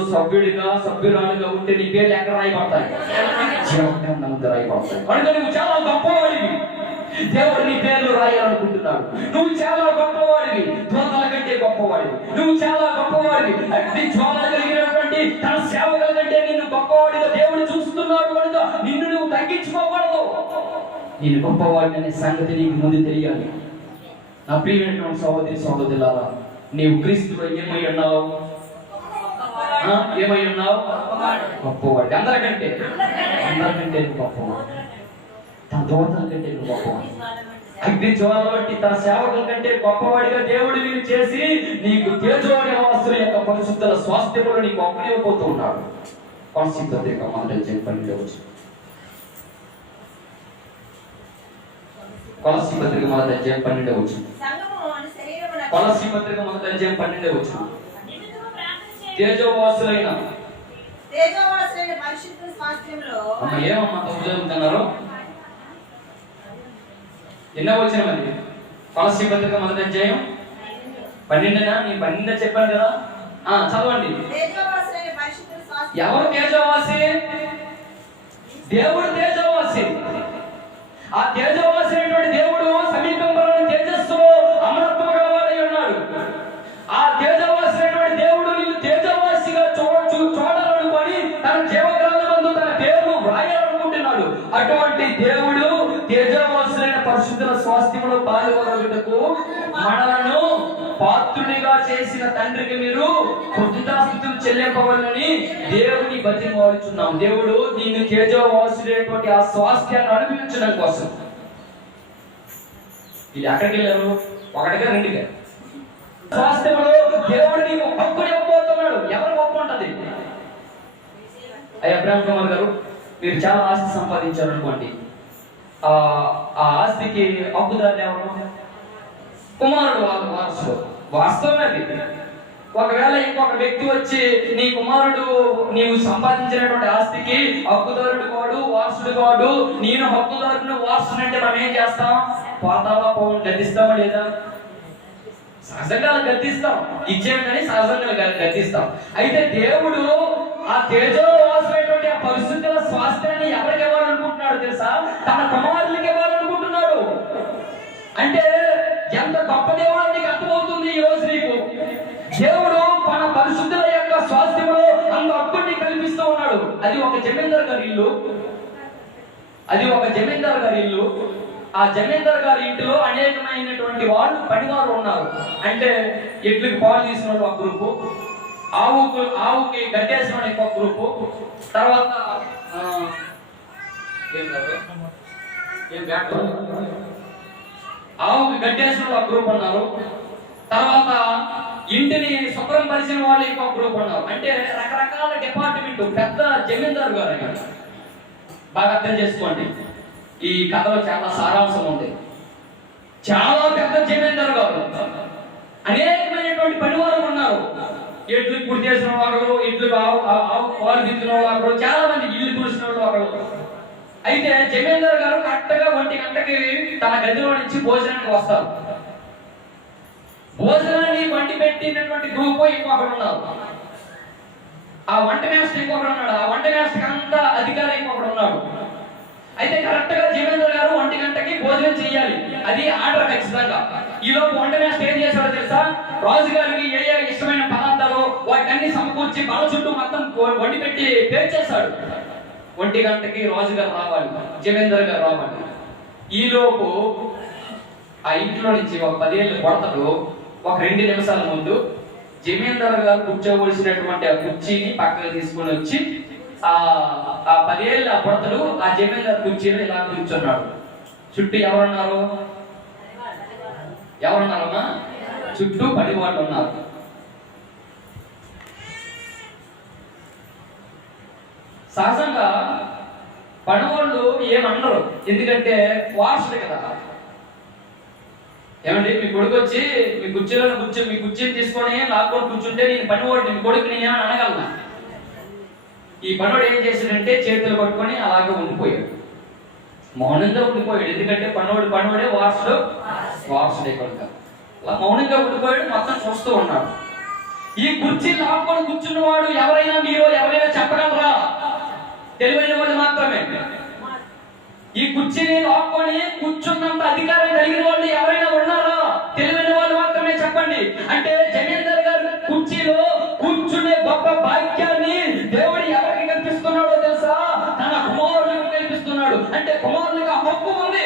సభ్యురాలుగా ఉంటే నీ పేర్లు ఎక్కడ రాయబడతాయి? జీవగ్రంథంలో రాయబడతాయి. కనుక నువ్వు చాలా గొప్పవాడివి. దేవుడు నీ పేర్లు రాయాలనుకుంటున్నాడు. నువ్వు చాలా గొప్పవాడివి. దూతల కంటే గొప్పవాడివి. నువ్వు చాలా గొప్పవాడివి. అగ్ని జ్వాలలు కలిగినటువంటి తన సేవకుల కంటే నిన్ను గొప్పవాడిగా దేవుడు చూస్తున్నాడు కనుక నిన్ను నువ్వు తగ్గించుకోకూడదు. నేను గొప్పవాడిని అనే సంగతి నీకు ముందు తెలియాలి. నా ప్రియమైనటువంటి సహోదరులారా, నీవు క్రీస్తులో ఏమై ఉన్నావు? గొప్పవాడు. అందరికంటే గొప్పవాడు. తన దూతల కంటే గొప్పవాడు. అగ్ని జ్వాలల వంటి తన సేవకుల కంటే గొప్పవాడిగా దేవుడు నిన్ను చేసి నీకు తేజోనివాసుల యొక్క పరిశుద్ధుల స్వాస్థ్యములు నీకు అప్పగిపోతూ ఉన్నాడు. కొలస్సీ పత్రిక 1:12 కొలస్సీ పత్రిక 1:12 కొలస్సీ పత్రిక 1:12 తేజోవాసులైన పరిశుద్ధ స్వాస్థ్యంలో ఏమమ్మా తప్పు చదువుతున్నారు? ఎన్నో వచ్చిన మరి కొలస్సీ పత్రిక 1:12 నేను 12 చెప్పాను కదా. చదవండి. ఎవరు తేజోవాసి? దేవుడు తేజోవాసి. ఆ తేజోవాసి అయినటువంటి దేవుడు సమీపంలో తేజస్సు అమరత్వముగా వాడై ఉన్నాడు. ఆ తేజోవాసి అయినటువంటి దేవుడు నిన్ను తేజోవాసిగా చూడాలనుకొని తన జీవగ్రంథమందు తన పేరు వ్రాయాలనుకుంటున్నాడు. అటువంటి దేవుడు తేజోవాసులైన పరిశుద్ధుల స్వాస్థ్యములో పాల్గొనటకు మనలను పాత్రునిగా చేసిన తండ్రికి మీరు కృతజ్ఞతాస్తుతులు చెల్లింపవలెనని దేవుని బతిమాలుచున్నాం. దేవుడు నిన్ను తేజోవాసులైనటువంటి ఆ స్వాస్థ్యాన్ని అనుభవించడం కోసం ఇది ఎక్కడికి వెళ్ళారు? ఒకటిగా రెండుగా స్వాస్థ్యములో దేవుడు నీకు హక్కుని ఇవ్వబోతున్నాడు. ఎవరు హక్కు ఉంటుంది? అయ్యా అబ్రహాం కుమార్ గారు, మీరు చాలా ఆస్తి సంపాదించారు అనుకోండి. ఆ ఆస్తికి హక్కుదారులు ఎవరు? కుమారుడు వారసుడు. వాస్తవమే అది. ఒకవేళ ఇంకొక వ్యక్తి వచ్చి నీ కుమారుడు నీవు సంపాదించినటువంటి ఆస్తికి హక్కుదారుడు కాడు, వారసుడు కాడు, నేను హక్కుదారుడు వారసుడు అంటే మనం ఏం చేస్తాం? పోతావా పోవని గద్దిస్తామా లేదా? సహజంగా గద్దిస్తాం, ఇచ్చేయమని సహజంగా గద్దిస్తాం. అయితే దేవుడు ఆ తేజోవాసమైనటువంటి ఆ పరిశుద్ధుల స్వాస్థ్యాన్ని ఎవరికి ఇవ్వాలనుకుంటున్నాడు తెలుసా? తన కుమారులకి ఇవ్వాలనుకుంటున్నాడు. అంటే ఎంత గొప్ప దేవుడు నీకు అర్థమవుతుంది ఈ రోజు నీకు. దేవుడు తన పరిశుద్ధుల యొక్క స్వాస్థ్యంలో అంత హక్కుని కల్పిస్తూ ఉన్నాడు. అది ఒక జమీందార్ గారి ఇల్లు, అది ఒక జమీందార్ గారి ఇల్లు. ఆ జమీందార్ గారి ఇంటిలో అనేకమైనటువంటి వాళ్ళు పనివారు ఉన్నారు. అంటే ఎడ్లకి పాలు తీసిన వాళ్ళు ఒక గ్రూపు, ఆవుకి గడ్డేసిన వాళ్ళు ఇంకొక గ్రూపు, తర్వాత ఆవుకి గడ్డేసిన వాళ్ళు ఒక గ్రూప్ ఉన్నారు. తర్వాత ఇంటిని శుభ్రం పరిచిన వాళ్ళు ఇంకొక గ్రూప్ ఉన్నారు. అంటే రకరకాల డిపార్ట్మెంట్. పెద్ద జమీందారు గారు ఆయన. బాగా అర్థం చేసుకోండి, ఈ కథలో చాలా సారాంశం ఉంది. చాలా పెద్ద జమీందారు గారు, అనేకమైనటువంటి పనివారు ఉన్నారు. ఎడ్లు కుడి చేసిన వాళ్ళు, ఎడ్లు పాలు దిద్దిన వాళ్ళు, చాలా మంది ఇల్లు తుడిసిన వాళ్ళు ఒకరు. అయితే జమీందారు గారు కరెక్ట్గా 1 గంటకి తన గదిలో నుంచి భోజనానికి వస్తారు. భోజనాన్ని వండి పెట్టినటువంటి గ్రూప్ ఇంకొకరు ఉన్నారు. ఆ వంట మాస్టర్ ఇంకొకరు ఉన్నాడు. ఆ వంట మాస్టర్ అంతా అధికారి ఇంకొకరు ఉన్నాడు. అయితే కరెక్ట్ గా జమీందార్ గారు 1 గంటకి భోజనం చేయాలి, అది ఆర్డర్ ఖచ్చితంగా. ఈ లోపు వంట మాస్టర్ ఏం చేశాడో తెలుసా? రాజు గారికి ఏ ఇష్టమైన పదార్థాలు వాటిని సమకూర్చి బల చుట్టూ మొత్తం వండి పెట్టి పేర్చేశాడు. 1 గంటకి రాజు గారు రావాలి, జమీందార్ గారు రావాలి. ఈ లోపు ఆ ఇంట్లో నుంచి ఒక 10 ఏళ్ళ కొడతాడు. ఒక 2 నిమిషాల ముందు జమీందార్ గారు కూర్చోవలసినటువంటి ఆ కుర్చీని పక్కకు తీసుకొని వచ్చి ఆ 10 ఏళ్ళ కొడతాడు ఆ జమీందార్ కుర్చీలో ఇలా కూర్చున్నాడు. చుట్టూ ఎవరున్నారు? ఎవరున్నారమ్మా? చుట్టూ 10 వాళ్ళు ఉన్నారు. సహజంగా పనివాళ్ళు ఏమన్నారు, ఎందుకంటే వారసుడు కదా. ఏమండి, మీ కొడుకు వచ్చి మీ కుర్చీని తీసుకొని లాక్కొని కూర్చుంటే నేను పనివాడు మీ కొడుకు నేను అని అనగలనా? ఈ పనివాడు ఏం చేశాడంటే చేతులు పట్టుకొని అలాగే ఉండిపోయాడు, మౌనంగా ఉండిపోయాడు. ఎందుకంటే పనివాడే వారసుడే కనుక అలా మౌనంగా ఉండిపోయాడు, మొత్తం చూస్తూ ఉన్నాడు. ఈ కుర్చీ లాక్కొని కూర్చున్నవాడు ఎవరైనా మీరు ఎవరైనా చెప్పగలరా? తెలివైన వాళ్ళు మాత్రమే. ఈ కుర్చీని లాక్కొని కూర్చున్నంత అధికారం కలిగిన వాళ్ళు ఎవరైనా ఉన్నారా? తెలివైన వాళ్ళు మాత్రమే చెప్పండి. అంటే జమీందార్ గారు కుర్చీలో కూర్చునే గొప్ప భాగ్యాన్ని దేవుడు ఎవరికి కల్పిస్తున్నాడో తెలుసా? తన కుమారులకు కల్పిస్తున్నాడు. అంటే కుమారులుగా హక్కు ఉంది,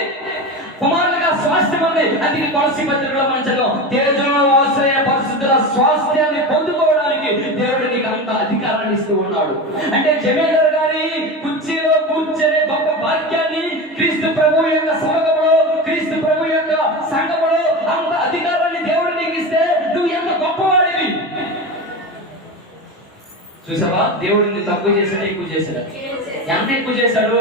కుమారులుగా స్వాస్థ్యం ఉంది. అది తులసి పత్రికలో మనం చదువు. తేజోవాసైన పరిశుద్ధుల స్వాస్థ్యాన్ని పొందుకోవడానికి దేవుడు నీకు అంత అధికారాన్ని ఇస్తూ ఉన్నాడు. అంటే జమీందార్ గారి కుర్చీలో కూర్చునే గొప్ప భాగ్యాన్ని క్రీస్తు ప్రభు యొక్క సంఘములో, క్రీస్తు ప్రభు యొక్క సంఘములో అంత అధికారాన్ని దేవుడు నీకు ఇస్తే నువ్వు ఎంత గొప్పవాడివి. చూసావా, దేవుడిని తక్కువ చేశాడు, ఎక్కువ చేశాడు? ఎంత ఎక్కువ చేశాడు?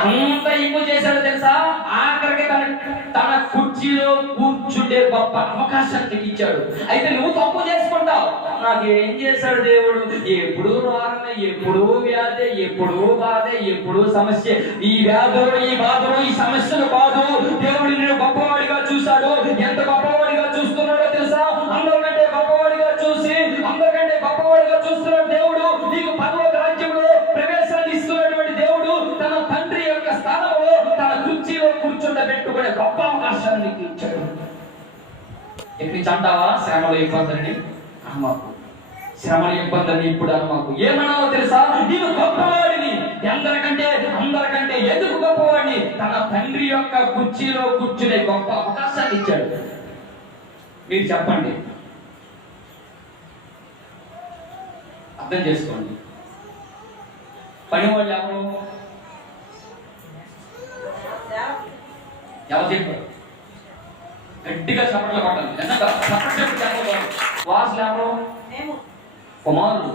అంత ఎక్కువ చేశాడు తెలుసా? ఆఖరికి తన కుర్చీలో కూర్చుంటే గొప్ప అవకాశాన్ని ఇచ్చాడు. అయితే నువ్వు తక్కువ చేసుకుంటావు. నాకు ఏం చేశాడు దేవుడు? ఎప్పుడు రోగమే, ఎప్పుడు వ్యాధి, ఎప్పుడు బాధ, ఎప్పుడు సమస్య. ఈ వ్యాధులు, ఈ బాధలు, ఈ సమస్యలు కాదు. దేవుడు నేను గొప్పవాడిగా చూశాడు. ఎంత గొప్పవాడిగా చూస్తున్నాడో తెలుసా? అందరికంటే గొప్పవాడిగా చూసి, అందరికంటే గొప్పవాడిగా చూస్తున్నాడు దేవుడు. నీకు పరలోక రాజ్యంలో ప్రవేశాన్ని ఇస్తున్నటువంటి దేవుడు తన తండ్రి యొక్క స్థానంలో తన కుర్చీలో కూర్చుండబెట్టుకునే గొప్ప అవకాశాన్ని నీకు ఇచ్చాడు. ఎప్పుడు అంటావా? శ్రమలో ఇబ్బందులని అనమాకు, శ్రమల ఇబ్బందులని ఇప్పుడు అనమాకు. ఏమన్నావో తెలుసా? నీవు గొప్పవాడిని, అందరికంటే ఎందుకు గొప్పవాడిని? తన తండ్రి యొక్క కుర్చీలో కూర్చునే గొప్ప అవకాశాన్ని ఇచ్చాడు. మీరు చెప్పండి, అర్థం చేసుకోండి. పనివాళ్ళు ఎవరు చెప్పారు? గట్టిగా చప్పట్లు కొట్టాలి. చప్పట్లు చెప్పకూడదు. వారసులు ఎవరు? కుమారులు.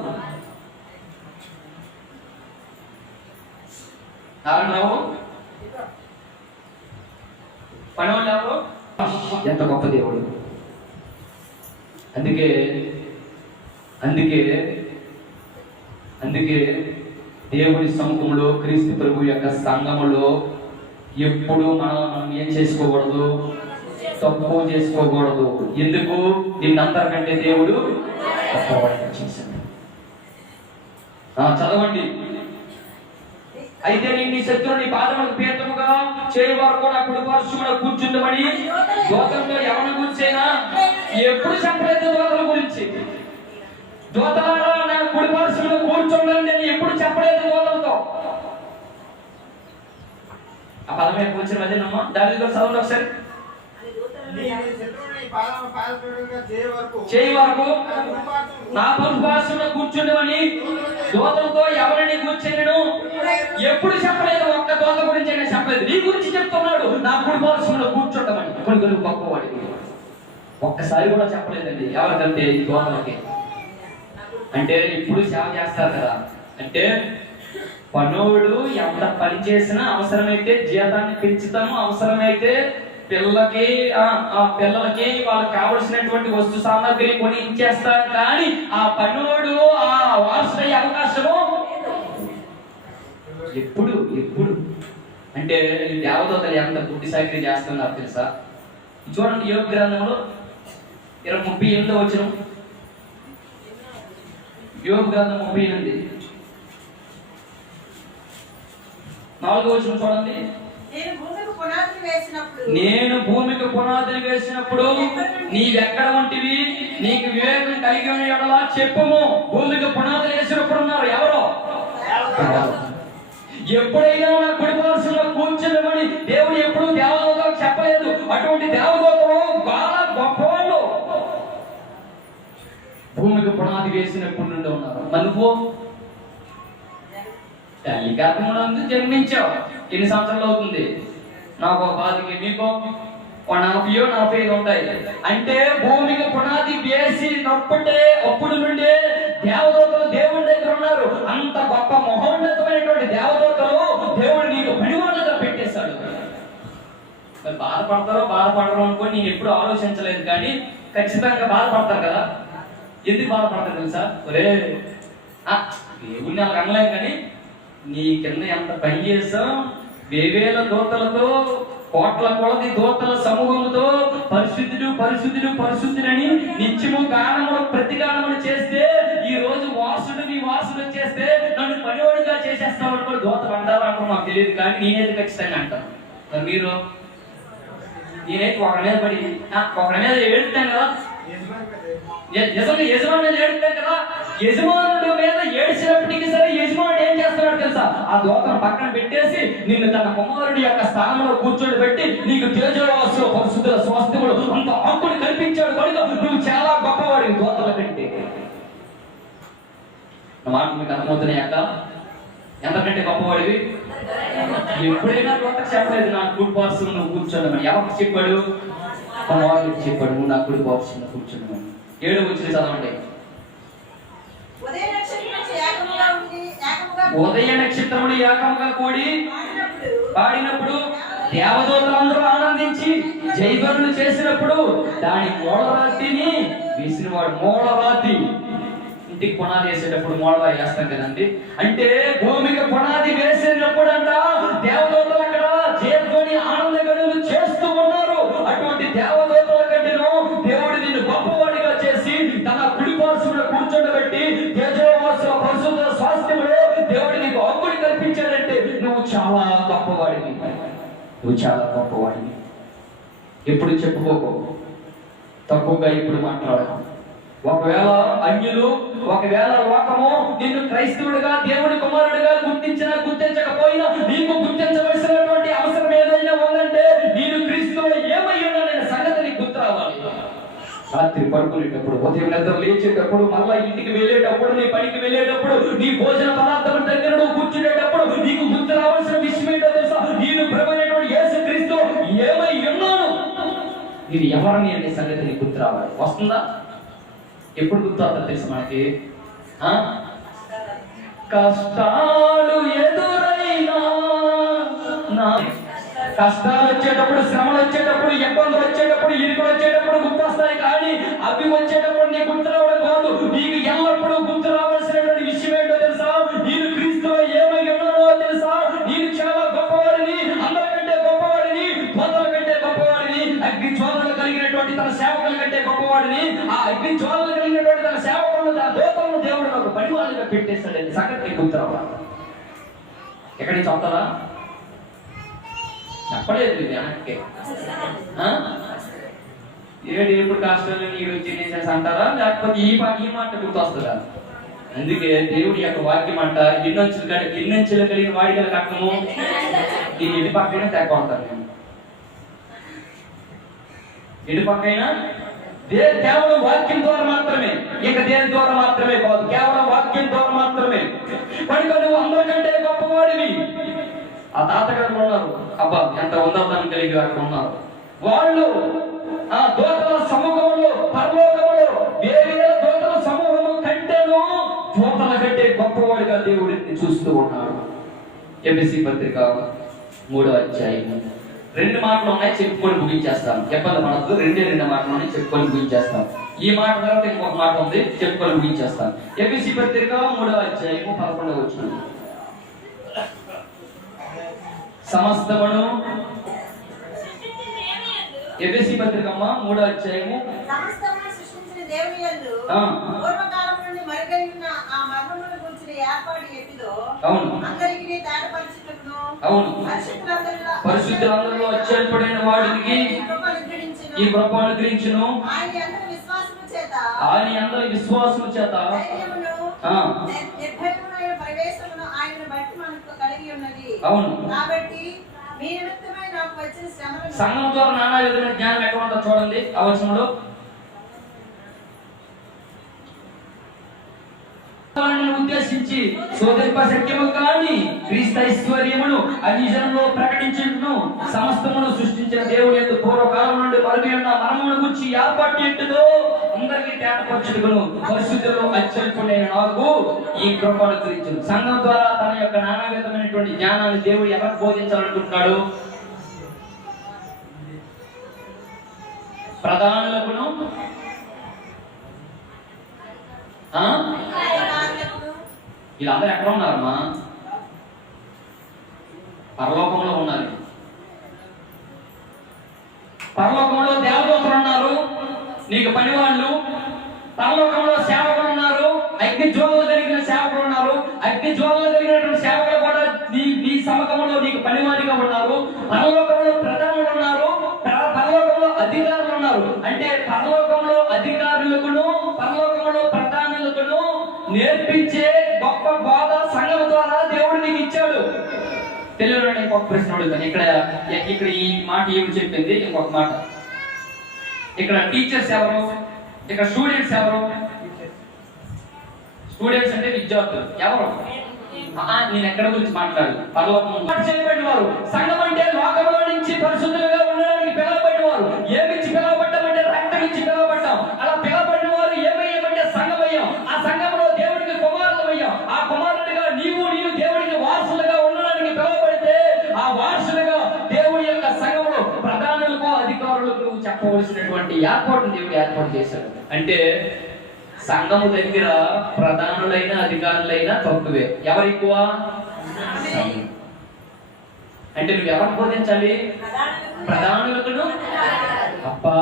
నారాయణరావు. పనివాళ్ళు ఎవరు? ఎంత గొప్ప దేవుడు. అందుకే అందుకే అందుకే దేవుని సముఖంలో క్రీస్తు ప్రభు యొక్క సంఘములో ఎప్పుడు మనం ఏం చేసుకోకూడదు, తక్కువ చేసుకోకూడదు. ఎందుకు? నిన్నంతకంటే దేవుడు గొప్పవాడిగా చేశాడు. చదవండి. అయితే నేను నీ శత్రువు నీ పాదములకు పీఠముగా చేయి వరకు నా కుడి పార్శ్వమున కూర్చుందమని దోతలతో ఎవరి గురించైనా ఎప్పుడు చెప్పలేదు. దోతల గురించి దోతలారా నా కుడి పార్శ్వమున కూర్చోండి నేను ఎప్పుడు చెప్పలేదు దోతలతో. ఆ పదం ఎప్పుడు వచ్చిన అదేనమ్మా. దాని చదవండి ఒకసారి. చేయి వరకు నా పార్శ్వమున కూర్చుండమని దోతలతో ఎవరిని కూర్చొని ఎప్పుడు చెప్పలేదు. ఒక్క దోత గురించి అయినా చెప్పలేదు. నీ గురించి చెప్తున్నాడు, నా కుడి పార్శ్వమున కూర్చుండమని. కొన్ని గొప్పవాడికి ఒక్కసారి కూడా చెప్పలేదండి. ఎవరికంటే ఈ దోతలకి. అంటే ఇప్పుడు సేవ చేస్తారు కదా. అంటే పనోడు ఎంత పని చేసినా అవసరమైతే జీతాన్ని పెంచుతాము, అవసరమైతే పిల్లలకి వాళ్ళకి కావలసినటువంటి వస్తు సామాగ్రి కొని ఇచ్చేస్తాను. కానీ ఆ పనోడు ఆ వారసుడయ్యే అవకాశము ఎప్పుడు అంటే ఈ దేవదూతలు ఎంత బుద్ధి సాగిరి చేస్తున్నారు తెలుసా? చూడండి యోగ గ్రంథంలో 38 వచనం. యోగ గ్రంథం 38 4వ వచనం చూడండి. నేను భూమికి పునాదులు వేసినప్పుడు నీవెక్కడ ఉంటివి? నీకు వివేకం కలిగి ఉండేలా చెప్పుము. భూమికి పునాదులు వేసినప్పుడు ఉన్నారు ఎవరో. ఎప్పుడైనా నా కుడి పార్శ్వమున కూర్చుండమని దేవుడు ఎప్పుడు దేవదూతలకు చెప్పలేదు. అటువంటి దేవదూతలు చాలా గొప్పవాళ్ళు. భూమికి పునాది వేసినప్పుడు నుండి ఉన్నారు. మనువు తల్లి గర్భమునందు జన్మించావు. ఎన్ని సంవత్సరాలు అవుతుంది? నాకు 5 మీకు 40 ఉంటాయి. అంటే భూమికి పునాది వేసినప్పుడే అప్పుడు నుండే దేవదూతలు దేవుడి దగ్గర ఉన్నారు. అంత గొప్ప మహోన్నతమైనటువంటి దేవదూతలు దేవుడు నీకు పనివాళ్ళగా పెట్టేశాడు. మరి బాధపడరు అనుకోని నేను ఎప్పుడు ఆలోచించలేదు. కానీ ఖచ్చితంగా బాధపడతారు కదా. ఎందుకు బాధపడతారు తెలుసా? ఒరే దేవుడిని అలా అనలేం, కానీ నీ కింద ఎంత పని చేసాం, వేవేల దూతలతో కోట్ల కొలది దూతల సమూహముతో పరిశుద్ధుడని నిత్యము గానములు ప్రతిగానములు చేస్తే ఈ రోజు నీ వారసుడు చేస్తే నన్ను పనివాడిగా చేసేస్తావు అనుకో. దూతలు అంటారు అంటారు మాకు తెలియదు, కానీ నేనైతే ఖచ్చితంగా అంటాను. మరి మీరు నేనైతే ఒకరి మీద ఏడుతాను కదా. నిజంగా యజమాని మీద ఏడుతాం కదా. యజమానుడు మీద ఏడ్చినప్పటికీ సరే యజమానుడు ఏం చేస్తున్నాడు తెలుసా? ఆ దూతను పక్కన పెట్టేసి నిన్ను తన కుమారుడి యొక్క స్థానంలో కూర్చొని పెట్టి నీకు తేజోవాసులు పరిశుద్ధుల స్వాస్థ్యములు అంత హక్కుని కల్పించాడు. కనుక నువ్వు చాలా గొప్పవాడివి దూతల కంటే. నా మాట మీకు అర్థమవుతున్నాయి అక్క? ఎంతకంటే గొప్పవాడివి? ఎప్పుడైనా దూతకు చెప్పలేదు నా కుడి పార్శ్వమున నువ్వు కూర్చోండి. ఎవరికి చెప్పాడు? కుమారుడికి చెప్పాడు, నువ్వు నా కుడి పార్శ్వమున కూర్చోండి. 7వ వచనం చదవండి. ఉదయ నక్షత్రములు ఏకముగా కూడి పాడినప్పుడు దేవదూతలందరూ ఆనందించి జయధ్వనులు చేసినప్పుడు దాని మూలరాతిని వేసినవాడు. మూలరాతి ఇంటికి పునాది వేసేటప్పుడు మూలరాయి వేస్తాం కదండి. అంటే భూమికి పునాది వేసేటప్పుడు అంట దేవదూతలు అక్కడ జయధ్వని ఆనంద గడులు చేస్తూ ఉన్నారు. అటువంటి దేవదూతల కంటేనో దేవుడు నిన్ను గొప్పవాడిగా చేసి తన కుడి పార్శ్వమున కూర్చోబెట్టి తేజోవాసుల పరిశుద్ధ స్వాస్థ్యములో దేవుడు నీకు హక్కుని కల్పించాడంటే నువ్వు చాలా గొప్పవాడివి. ఎప్పుడు చెప్పుకోకు, తక్కువగా ఇప్పుడు మాట్లాడకు. ఒకవేళ అన్యులు, ఒకవేళ లోకము నిన్ను క్రైస్తవుడిగా దేవుడి కుమారుడిగా గుర్తించకపోయినా నీకు గుర్తించవలసినటువంటి అవసరం ఏదైనా ఉందంటే నేను క్రీస్తువులో ఏమై ఉన్నాననే సంగతి నీకు గుర్తు రావాలి. రాత్రి పడుకునేటప్పుడు, ఉదయం నిద్ర లేచేటప్పుడు, మళ్ళా ఇంటికి వెళ్ళేటప్పుడు, నీ పనికి వెళ్ళేటప్పుడు, నీ భోజన పదార్థం దగ్గర నువ్వు కూర్చునేటప్పుడు నీకు గుర్తు రావాల్సిన విషయం ఏంటో తెలుసా? నేను ప్రభువైనటువంటి యేసు క్రీస్తు ఏమై ఉన్నాను, నేను ఎవరిని అనే సంగతి నీకు గుర్తు రావాలి. వస్తుందా? ఎప్పుడు గుర్తు అవుతుంది తెలుసు మనకి? కష్టాలు ఎదురైనా, కష్టాలు వచ్చేటప్పుడు, శ్రమలు వచ్చేటప్పుడు, ఇబ్బందులు వచ్చేటప్పుడు, ఇరుకులు వచ్చేటప్పుడు గుర్తొస్తాయి. కానీ అవి వచ్చేటప్పుడు నీకు గుర్తు రావడం కాదు. నీకు ఎల్లప్పుడూ పెట్టేస్తాడని సంగతి నీకు గుర్తురావా? ఎక్కడి నుంచి వస్తారా? చెప్పలేదు ఇది వెనక్కి. ఏడు ఎప్పుడు కష్టాలు నీరు వచ్చి అంటారా, లేకపోతే ఈ మాట గుర్తొస్తుందా? అందుకే దేవుడి యొక్క వాక్యం అంట, ఎన్నొంచులు కలిగిన వాడి గల కట్టము దీన్ని ఎటు పక్కైనా తెగొడతాను నేను. ఎటు పక్కైనా కేవలం వాక్యం ద్వారా మాత్రమే, ఇక దేని ద్వారా మాత్రమే కాదు, కేవలం వాక్యం ద్వారా మాత్రమే. కనుక నువ్వు అందరికంటే గొప్పవాడివి. ఆ తాతగారు ఉన్నారు, అబ్బా ఎంత ఉన్నతం కలిగి అక్కడ ఉన్నారు. వాళ్ళు ఆ దూతల సమూహంలో, పరలోకములో వేరే దూతల సమూహము కంటేనూ దూతల కంటే గొప్పవాడిగా దేవుడిని చూస్తూ ఉన్నాడు. ఎఫెసీ పత్రిక 3వ అధ్యాయం 2 మాటలు ఉన్నాయి, చెప్పుకొని ముగించేస్తాం. చెప్పాలి మనకు 2 మాటలు ఉన్నాయి, చెప్పుకొని ముగించేస్తాం. ఈ మాట తర్వాత ఇంకొక మాట ఉంది, చెప్పుకొని ముగించేస్తాం. ఎఫెసీ పత్రిక 3వ అధ్యాయం 11వ వచనం. సమస్తమును ఎఫెసీ పత్రిక 3వ అధ్యాయము సమస్తమును సృష్టించిన దేవుని యందు పూర్వకాలం నుండి మరుగైన ఆ మర్మముల గురించిన ఏర్పాటు ఎట్టిదో అందరికీ తేటపరచుటకును పరిశుద్ధులందరిలో అత్యల్పుడైన వాడికి ఈ కృప అనుగ్రహించును. ఆయన అందరి విశ్వాసము చేత నిర్భయమైన ప్రవేశమును ఆయనను బట్టి మనకు కలిగి ఉన్నది. అవును, కాబట్టి మీ నిమిత్తమై నాకు వచ్చిన శ్రమలను సంఘం ద్వారా నానా విధమైన జ్ఞానం ఎక్కడ ఉంటుందో చూడండి. ఆ వచనంలో ఉద్దేశించి సోదరిప సత్యము కాని క్రీస్తు ఐశ్వర్యమును అన్యజనుల్లో ప్రకటించుటను సమస్తమును సృష్టించిన దేవుని యందు పూర్వకాలం నుండి మరుగైన మర్మమును గురించి ఏర్పాటు ఎట్టుదో అందరికీ తేటపరచుటకును పరిశుద్ధులలో అత్యల్పుడైన నాకు ఈ కృప అనుగ్రహించును. సంఘం ద్వారా తన యొక్క నానా విధమైనటువంటి జ్ఞానాన్ని దేవుడు ఎవరికి బోధించాలనుకుంటున్నాడు? ప్రధానులకును వీళ్ళందరూ ఎక్కడ ఉన్నారమ్మా? పరలోకంలో ఉన్నారు. పరలోకంలో దేవదూతలు ఉన్నారు, నీకు పనివాళ్ళు. పరలోకంలో సేవకులు ఉన్నారు, అగ్ని జ్వాలలు కలిగిన సేవకులు ఉన్నారు. అగ్ని జ్వాలలు కలిగినటువంటి సేవకులు కూడా నీ సమకంలో నీకు పనివారిగా ఉన్నారు. పరలోకంలో ప్రధానులు ఉన్నారు, పరలోకంలో అధికారులు ఉన్నారు. అంటే పరలోకంలో అధికారులకును పరలోకంలో ప్రధానులకును నేర్పించే గొప్ప బోధ సంఘం ద్వారా దేవుడు నీకు ఇచ్చాడు. తెలుగులో ఇంకొక ప్రశ్న అడుగుతాను. ఇక్కడ ఈ మాట ఏమి చెప్పింది? ఇంకొక మాట, ఇక్కడ టీచర్స్ ఎవరు? ఇక్కడ స్టూడెంట్స్ ఎవరు? స్టూడెంట్స్ అంటే విద్యార్థులు. ఎవరు? నేను ఎక్కడ గురించి మాట్లాడు? పరలోకం వారు. సంఘం అంటే లోకంలో నుంచి పరిశుద్ధులుగా ఉండడానికి పిలవబడిన వారు. ఏమిచ్చి పిలవబడ్డామంటే రక్తం ఇచ్చి పిలవబడ్డాం. అలా పిలవబడిన వారు ఏమయ్యామంటే సంఘమయ్యాం. ఆ సంఘంలో దేవుడికి కుమారులమయ్యాం. ఆ కుమారుడిగా నీవు దేవుడికి వారసులుగా ఉండడానికి పిలవబడితే ఆ వారసులుగా దేవుడి యొక్క సంఘంలో ప్రధానులకు అధికారులకు చెప్పవలసినటువంటి ఏర్పాటును దేవుడు ఏర్పాటు చేశాడు. అంటే సంఘము దగ్గర ప్రధానులైన అధికారులైనా తక్కువే. ఎవరు ఎక్కువ? అంటే నువ్వు ఎవరు బోధించాలి? ప్రధానులకును. అబ్బా,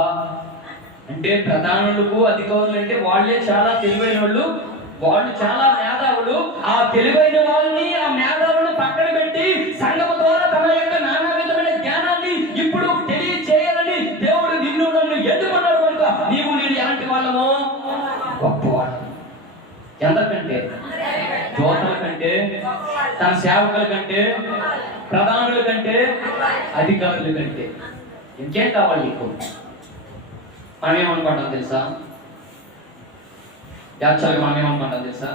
అంటే ప్రధానులకు అధికారులు అంటే వాళ్ళే చాలా తెలివైన వాళ్ళు, వాళ్ళు చాలా మేధావులు. ఆ తెలివైన వాళ్ళని, ఆ మేధావులను పక్కన పెట్టి సంఘము ద్వారా తన యొక్క నానా విధమైన జ్ఞానాన్ని ఇప్పుడు తెలియచేయాలని దేవుడు నిన్ను నన్ను ఎన్నుకున్నాడు. కనుక నీవు నేను ఎలాంటి వాళ్ళము? గొప్పవాడు. ఎందరికంటే? దూతల కంటే, తన సేవకుల కంటే, ప్రధానుల కంటే, అధికారుల కంటే. ఇంకేం కావాలి నీకు? మనం ఏమనుకుంటాం తెలుసా? యాక్చువల్గా మనం ఏమనుకుంటాం తెలుసా?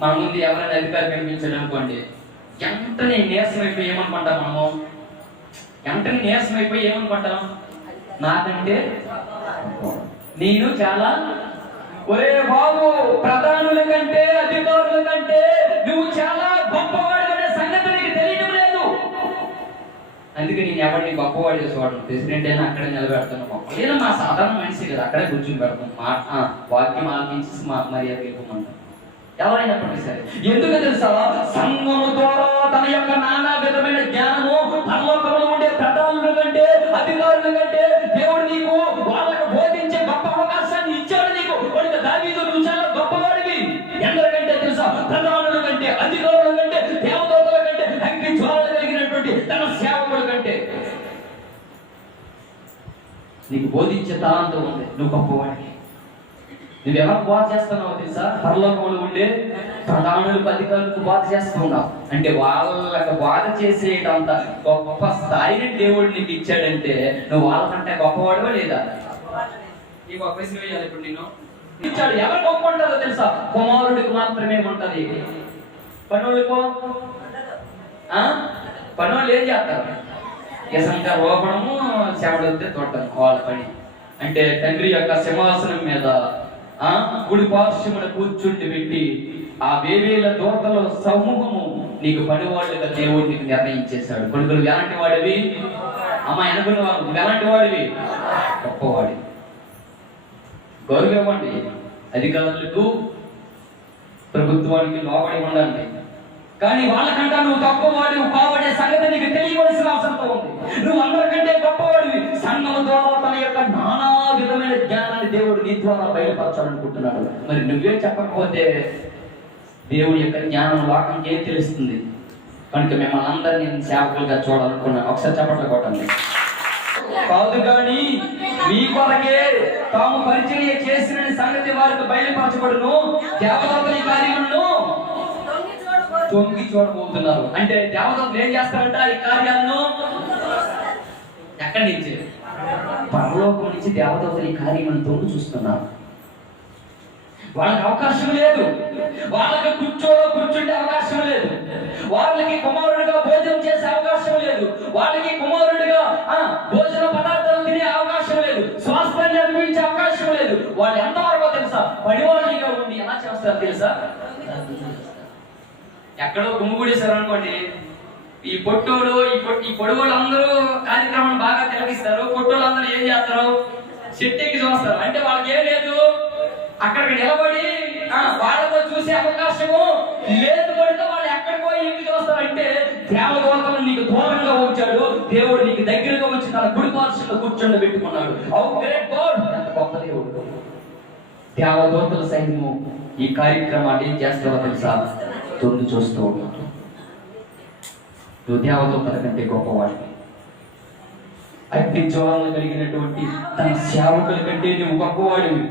మన ముందు ఎవరైనా అధికారి కనిపించాడు అనుకోండి, వెంటనే నీరసం అయిపోయి ఏమనుకుంటాం? మనము వెంటనే నీరసం అయిపోయి ఏమనుకుంటాం? నాకంటే నేను చాలా, ఒరే బాబు, ప్రధానుల కంటే అధికారుల కంటే నువ్వు చాలా గొప్పవాడు అనే సంగతి నీకు తెలియడం లేదు. అందుకే నేను ఎవరిని గొప్పవాడు చేసేవాడు. ప్రెసిడెంట్ అయినా అక్కడే నిలబెడతాను. లేదా మా సాధారణ మనిషి కదా, అక్కడే కూర్చుని పెడతాం. వాక్యం ఆలోచించి మర్యాద ఇవ్వమంటాం. ఎవరైనప్పటికీ సరే. ఎందుకు తెలుసా? సంఘము ద్వారా తన యొక్క నానా విధమైన జ్ఞానము పరలోకంలో ఉండే ప్రధానుల కంటే, అధికారుల కంటే దేవుడు నీకు వాళ్ళకు బోధించే గొప్ప అవకాశాన్ని ఇచ్చాడు నీకు. దావీదు, నువ్వు చాలా గొప్పవాడివి. ఎందరికంటే తెలుసా? నీకు బోధించే తలాంతం ఉంది, నువ్వు గొప్పవాడివి. నువ్వెవరు బోధ చేస్తున్నావో తెలుసా? పరలోకంలో ఉండే ప్రధానులకు, అధికారులకు బోధ చేస్తున్నావు. అంటే వాళ్ళకి బోధ చేసేటంత గొప్ప స్థాయిని దేవుడు నీకు ఇచ్చాడంటే నువ్వు వాళ్ళకంటే గొప్పవాడివా లేదా? ఈ గొప్ప వేయాలి ఇప్పుడు నేను ఇచ్చాడు. ఎవరు గొప్ప ఉంటారో తెలుసా? కుమారుడికి మాత్రమే ఉంటది. పనులకు పనులు ఏం చేస్తారు? యశంగా రోపణము, శవడితే తోటం వాళ్ళ పని. అంటే తండ్రి యొక్క సింహాసనం మీద గుడి పార్శ్వమున కూర్చుండి పెట్టి ఆ వేవేల దూతల సమూహము నీకు పనివాళ్ళుగా దేవుడు నీకు నిర్ణయించేశాడు. కొడుకులు ఎలాంటి వాడివి? అమ్మ ఎనుకున్న వాళ్ళు ఎలాంటి వాడివి? గొప్పవాడి. గౌరవం ఇవ్వండి. అధికారులకు, ప్రభుత్వానికి లోబడి ఉండండి. కానీ వాళ్ళకంటా నువ్వు గొప్పవాడివి కావడే సంగతి నీకు తెలియవలసిన అవసరం ఉంది. నువ్వు అందరికంటే గొప్పవాడివి. సంఘం ద్వారా తన యొక్క నానా విధమైన జ్ఞానాన్ని దేవుడు నీ ద్వారా బయలుపరచాలనుకుంటున్నాడు. మరి నువ్వే చెప్పకపోతే దేవుడి యొక్క జ్ఞానం లోకంకి ఏం తెలుస్తుంది? కనుక మిమ్మల్ని అందరినీ నేను సేవకులుగా చూడాలనుకున్నాను. ఒకసారి చెప్పట్లు కొట్టండి. కాదు కానీ మీ కొరకే తాము పరిచర్య చేసిన సంగతి వారికి బయలుపరచబడును. దేవదూతల కార్యములను తొంగి చూడబోతున్నారు. అంటే దేవదూతలు ఏం చేస్తారంట? ఈ కార్యాలను ఎక్కడి నుంచి? పరలోకం నుంచి దేవదూతలు ఈ కార్యములను తొంగి చూస్తున్నారు. వాళ్ళకి అవకాశం లేదు. వాళ్ళకి కూర్చుంటే అవకాశం లేదు. వాళ్ళకి కుమారుడిగా భోజనం చేసే అవకాశం లేదు. వాళ్ళకి కుమారుడిగా భోజన పదార్థాలు తినే అవకాశం లేదు. స్వాస్థ్యాన్ని అనుభవించే అవకాశం లేదు. వాళ్ళు ఎంతవరకు తెలుసా? పడివాళ్ళుగా ఉండి ఎలా చేస్తారు తెలుసా? ఎక్కడో గుమ్ముగూడేశారు అనుకోండి, ఈ పొట్టోళ్ళు ఈ పొడుగోళ్ళు అందరూ కార్యక్రమం బాగా తిలకిస్తారు. పొట్టోళ్ళు అందరూ ఏం చేస్తారు? చెట్టెక్కి చూస్తారు. అంటే వాళ్ళకి ఏం లేదు, అక్కడికి నిలబడి వాళ్ళతో చూసే అవకాశము లేదు. పడితే వాళ్ళు ఎక్కడికో ఎక్కి చూస్తారు. అంటే దేవదూతలు నీకు దూరంగా వచ్చాడు, దేవుడు నీకు దగ్గరగా వచ్చి తన గుడి పార్శ్వలో కూర్చొని పెట్టుకున్నాడు. ఎంత గొప్ప దేవుడు! దేవదూతల సైన్యము ఈ కార్యక్రమాన్ని ఏం చేస్తావో తెలుసా? తొంగి చూస్తూ ఉన్నాడు. నువ్వు దేవదూతల కంటే గొప్పవాడివి. అగ్ని జ్వాలలు కలిగినటువంటి తన సేవకుల కంటే నువ్వు గొప్పవాడివి.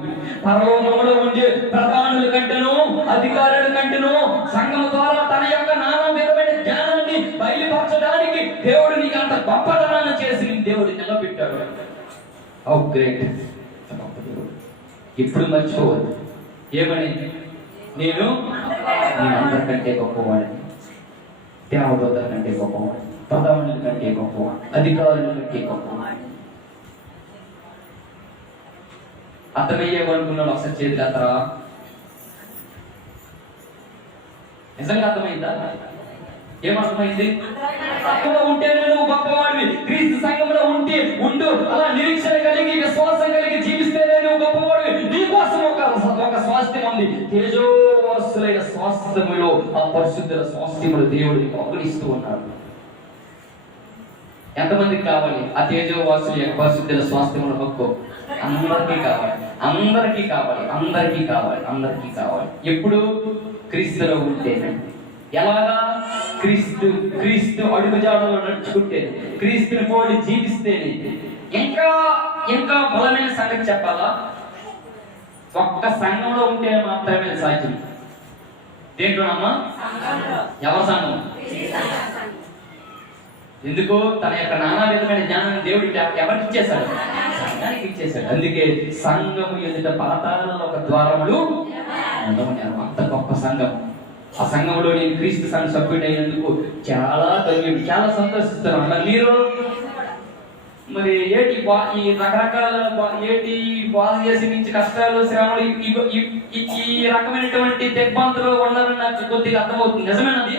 పరలోకంలో ఉండే ప్రధానుల కంటేను, అధికారుల కంటేను, సంఘం ద్వారా తన యొక్క నానా విధమైన జ్ఞానాన్ని బయలుపరచడానికి దేవుడు నీకు అంత గొప్పతనాన్ని చేసి దేవుడు నిలబెట్టాడు. How great! గొప్ప దేవుడు. ఇప్పుడు మర్చిపోవద్దు. ఏమని? నేను అందరికంటే గొప్పవాడిని, దేవదూతల కంటే గొప్పవాడిని, ప్రధానుల కంటే గొప్పవాడు, అధికారుల కంటే గొప్పవాడు. అర్థమయ్యేవనుకున్నాడు. ఒకసారి చేతి అతరా నిజంగా అర్థమైందా? ఏమర్థమైంది? ఉంటే నువ్వు గొప్పవాడివి. క్రీస్తు సంఘంలో ఉంటూ అలా నిరీక్షణ కలిగి విశ్వాసం కలిగి జీవిస్తేనే నువ్వు గొప్పవాడివి. నీ కోసం ఒక స్వాస్థ్యం ఉంది. తేజోవాసులైన స్వాస్థ్యములో ఆ పరిశుద్ధుల స్వాస్థ్యములు దేవుడిని అప్పగిస్తూ ఉన్నాడు. ఎంతమందికి కావాలి ఆ తేజోవాసుల యొక్క పరిశుద్ధుల స్వాస్థ్యముల హక్కు? అందరికీ కావాలి, అందరికీ కావాలి, అందరికీ కావాలి, అందరికీ కావాలి. ఎప్పుడు? క్రీస్తులో ఉంటేనండి. ఎలాగా? క్రీస్తు అడుగుజాడలో నడుచుకుంటే, క్రీస్తుని పోలి జీవిస్తేనే. ఇంకా బలమైన సంగతి చెప్పాలా? ఒక్క సంఘంలో ఉంటే మాత్రమే సాధ్యం. దేంట్లోనమ్మా? ఎవరి సంఘం? ఎందుకు? తన యొక్క నానా విధమైన జ్ఞానాన్ని దేవుడు ఎవరికి ఇచ్చేశాడు? సంఘానికి ఇచ్చేశాడు. అందుకే సంఘము ఎదుట పాతాళంలో ఒక ద్వారములు అంత గొప్ప సంఘం. ఆ సంఘంలో నేను క్రీస్తు సంఘ సభ్యుడైనందుకు చాలా ధన్యుడు, చాలా సంతోషిస్తున్నాను. మరి మీరు మరి ఈ రకరకాల బాధ చేసి నుంచి కష్టాలు, శ్రమలు, ఈ రకమైనటువంటి దిగ్బంతులు ఉన్నారని నాకు కొద్దిగా అర్థమవుతుంది. నిజమేనది?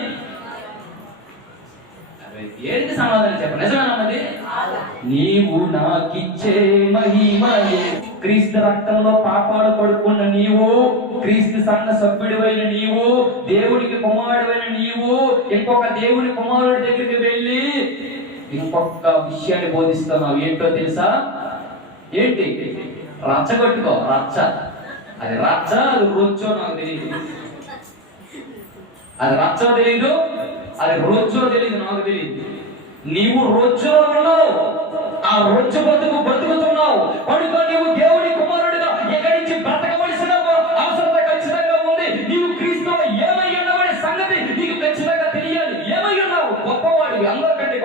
ఏంటి సమాధానం చెప్ప? నిజమేనన్నది? నీవు నాకిచ్చే మహిమయే. క్రీస్తు రక్తంలో పాపాలు పడుకున్న నీవు, క్రీస్తు సంఘ సభ్యుడివైన నీవు, దేవుడికి కుమారుడైన నీవు ఇంకొక దేవుని కుమారుడి దగ్గరికి వెళ్ళి ఇంకొక విషయాన్ని బోధిస్తున్నావు. ఏంటో తెలుసా? ఏంటి? రచ్చగొట్టుకో. రచ్చ. అది రచ్చ, అది రొచ్చో నాకు తెలియదు. అది రచ్చో తెలియదు, అది రొచ్చో తెలియదు, నాకు తెలియదు. నీవు రొచ్చో ఉన్నావు, ఆ రొచ్చు బ్రతుకుతున్నావు కనుక నీవు దేవుని కుమారుడిగా ఎక్కడి నుంచి బ్రతకవలసిన అవసరం ఖచ్చితంగా ఉంది. నీవు క్రీస్తులో ఏమై ఉన్నావనే సంగతి నీకు ఖచ్చితంగా తెలియాలి. ఏమై ఉన్నావు? గొప్పవాడివి, అందరికంటే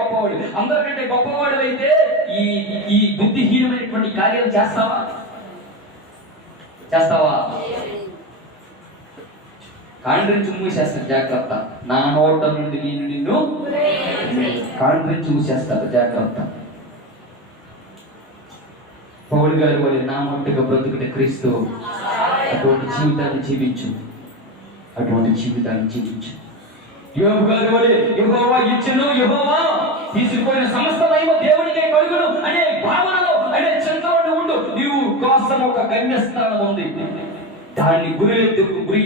గొప్పవాడు అయితే ఈ బుద్ధిహీనమైనటువంటి కార్యాలు చేస్తావా? కాండ్రించి మూసేస్తారు, జాగ్రత్త. నా నోట నుండి నేను నిన్ను కాండ్రించి మూసేస్తారు, జాగ్రత్త. పౌలు గారి వల్ల నా మట్టుగా బ్రతుకుట క్రీస్తు. అటువంటి జీవితాన్ని జీవించు. యోబు గారి వల్ల యెహోవా ఇచ్చును, యెహోవా తీసుకుపోయిన సమస్తమైన దేవునికే కలుగును అనే భావనలో, అనే చింతలో ఉండు. నీవు కోసం ఒక గమ్యస్థానం ఉంది. దాన్ని గురి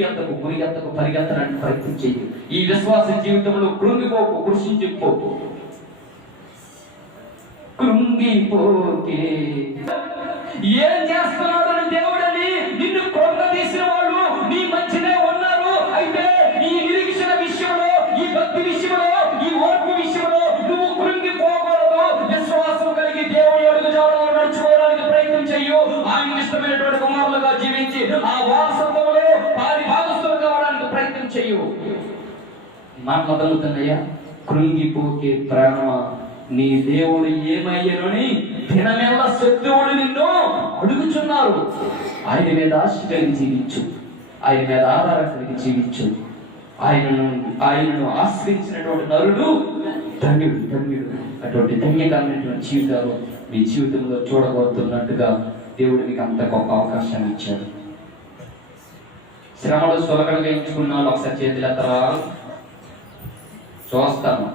ఎత్తకు పరిగెత్తడానికి ప్రయత్నం చేయి. ఈ విశ్వాస జీవితంలో కృంగిపోకు, కృషించిపోకు. ఏం చేస్తున్నాడని దేవుడని నిన్ను కృంగదీసిన వాళ్ళు నీ మధ్యనే ఉన్నారు. అయితే ఈ నిరీక్షణ విషయంలో, ఈ భక్తి విషయంలో, ఈ ఓర్పు విషయంలో నువ్వు కృంగిపోకూడదు. విశ్వాసం కలిగి దేవుని అడుగుజాడలో నడుచుకోవడానికి ప్రయత్నం చెయ్యు. ఆయన ఇష్టమైనటువంటి కుమారులుగా జీవించి ఆ వారసత్వంలో భాగస్థులు కావడానికి ప్రయత్నం చెయ్యు. మాటలు తగులుతున్నాయా? కృంగిపోకే ప్రాణ, నీ దేవుడు ఏమయ్యనని దినమెల్లా శత్రువులు నిన్ను అడుగుచున్నారు. ఆయన మీద ఆశ కలిగి జీవించు, ఆయన మీద ఆధారం కలిగి జీవించు. ఆయనను ఆశ్రయించినటువంటి నరుడు ధన్యుడు. అటువంటి ధన్యకరమైనటువంటి జీవితాలు మీ జీవితంలో చూడబోతున్నట్టుగా దేవుడు మీకు అంత గొప్ప అవకాశాన్ని ఇచ్చాడు. శ్రమలు సులకడగా ఎంచుకున్నాను. ఒకసారి చేతులు ఎత్తరా చూస్తాను.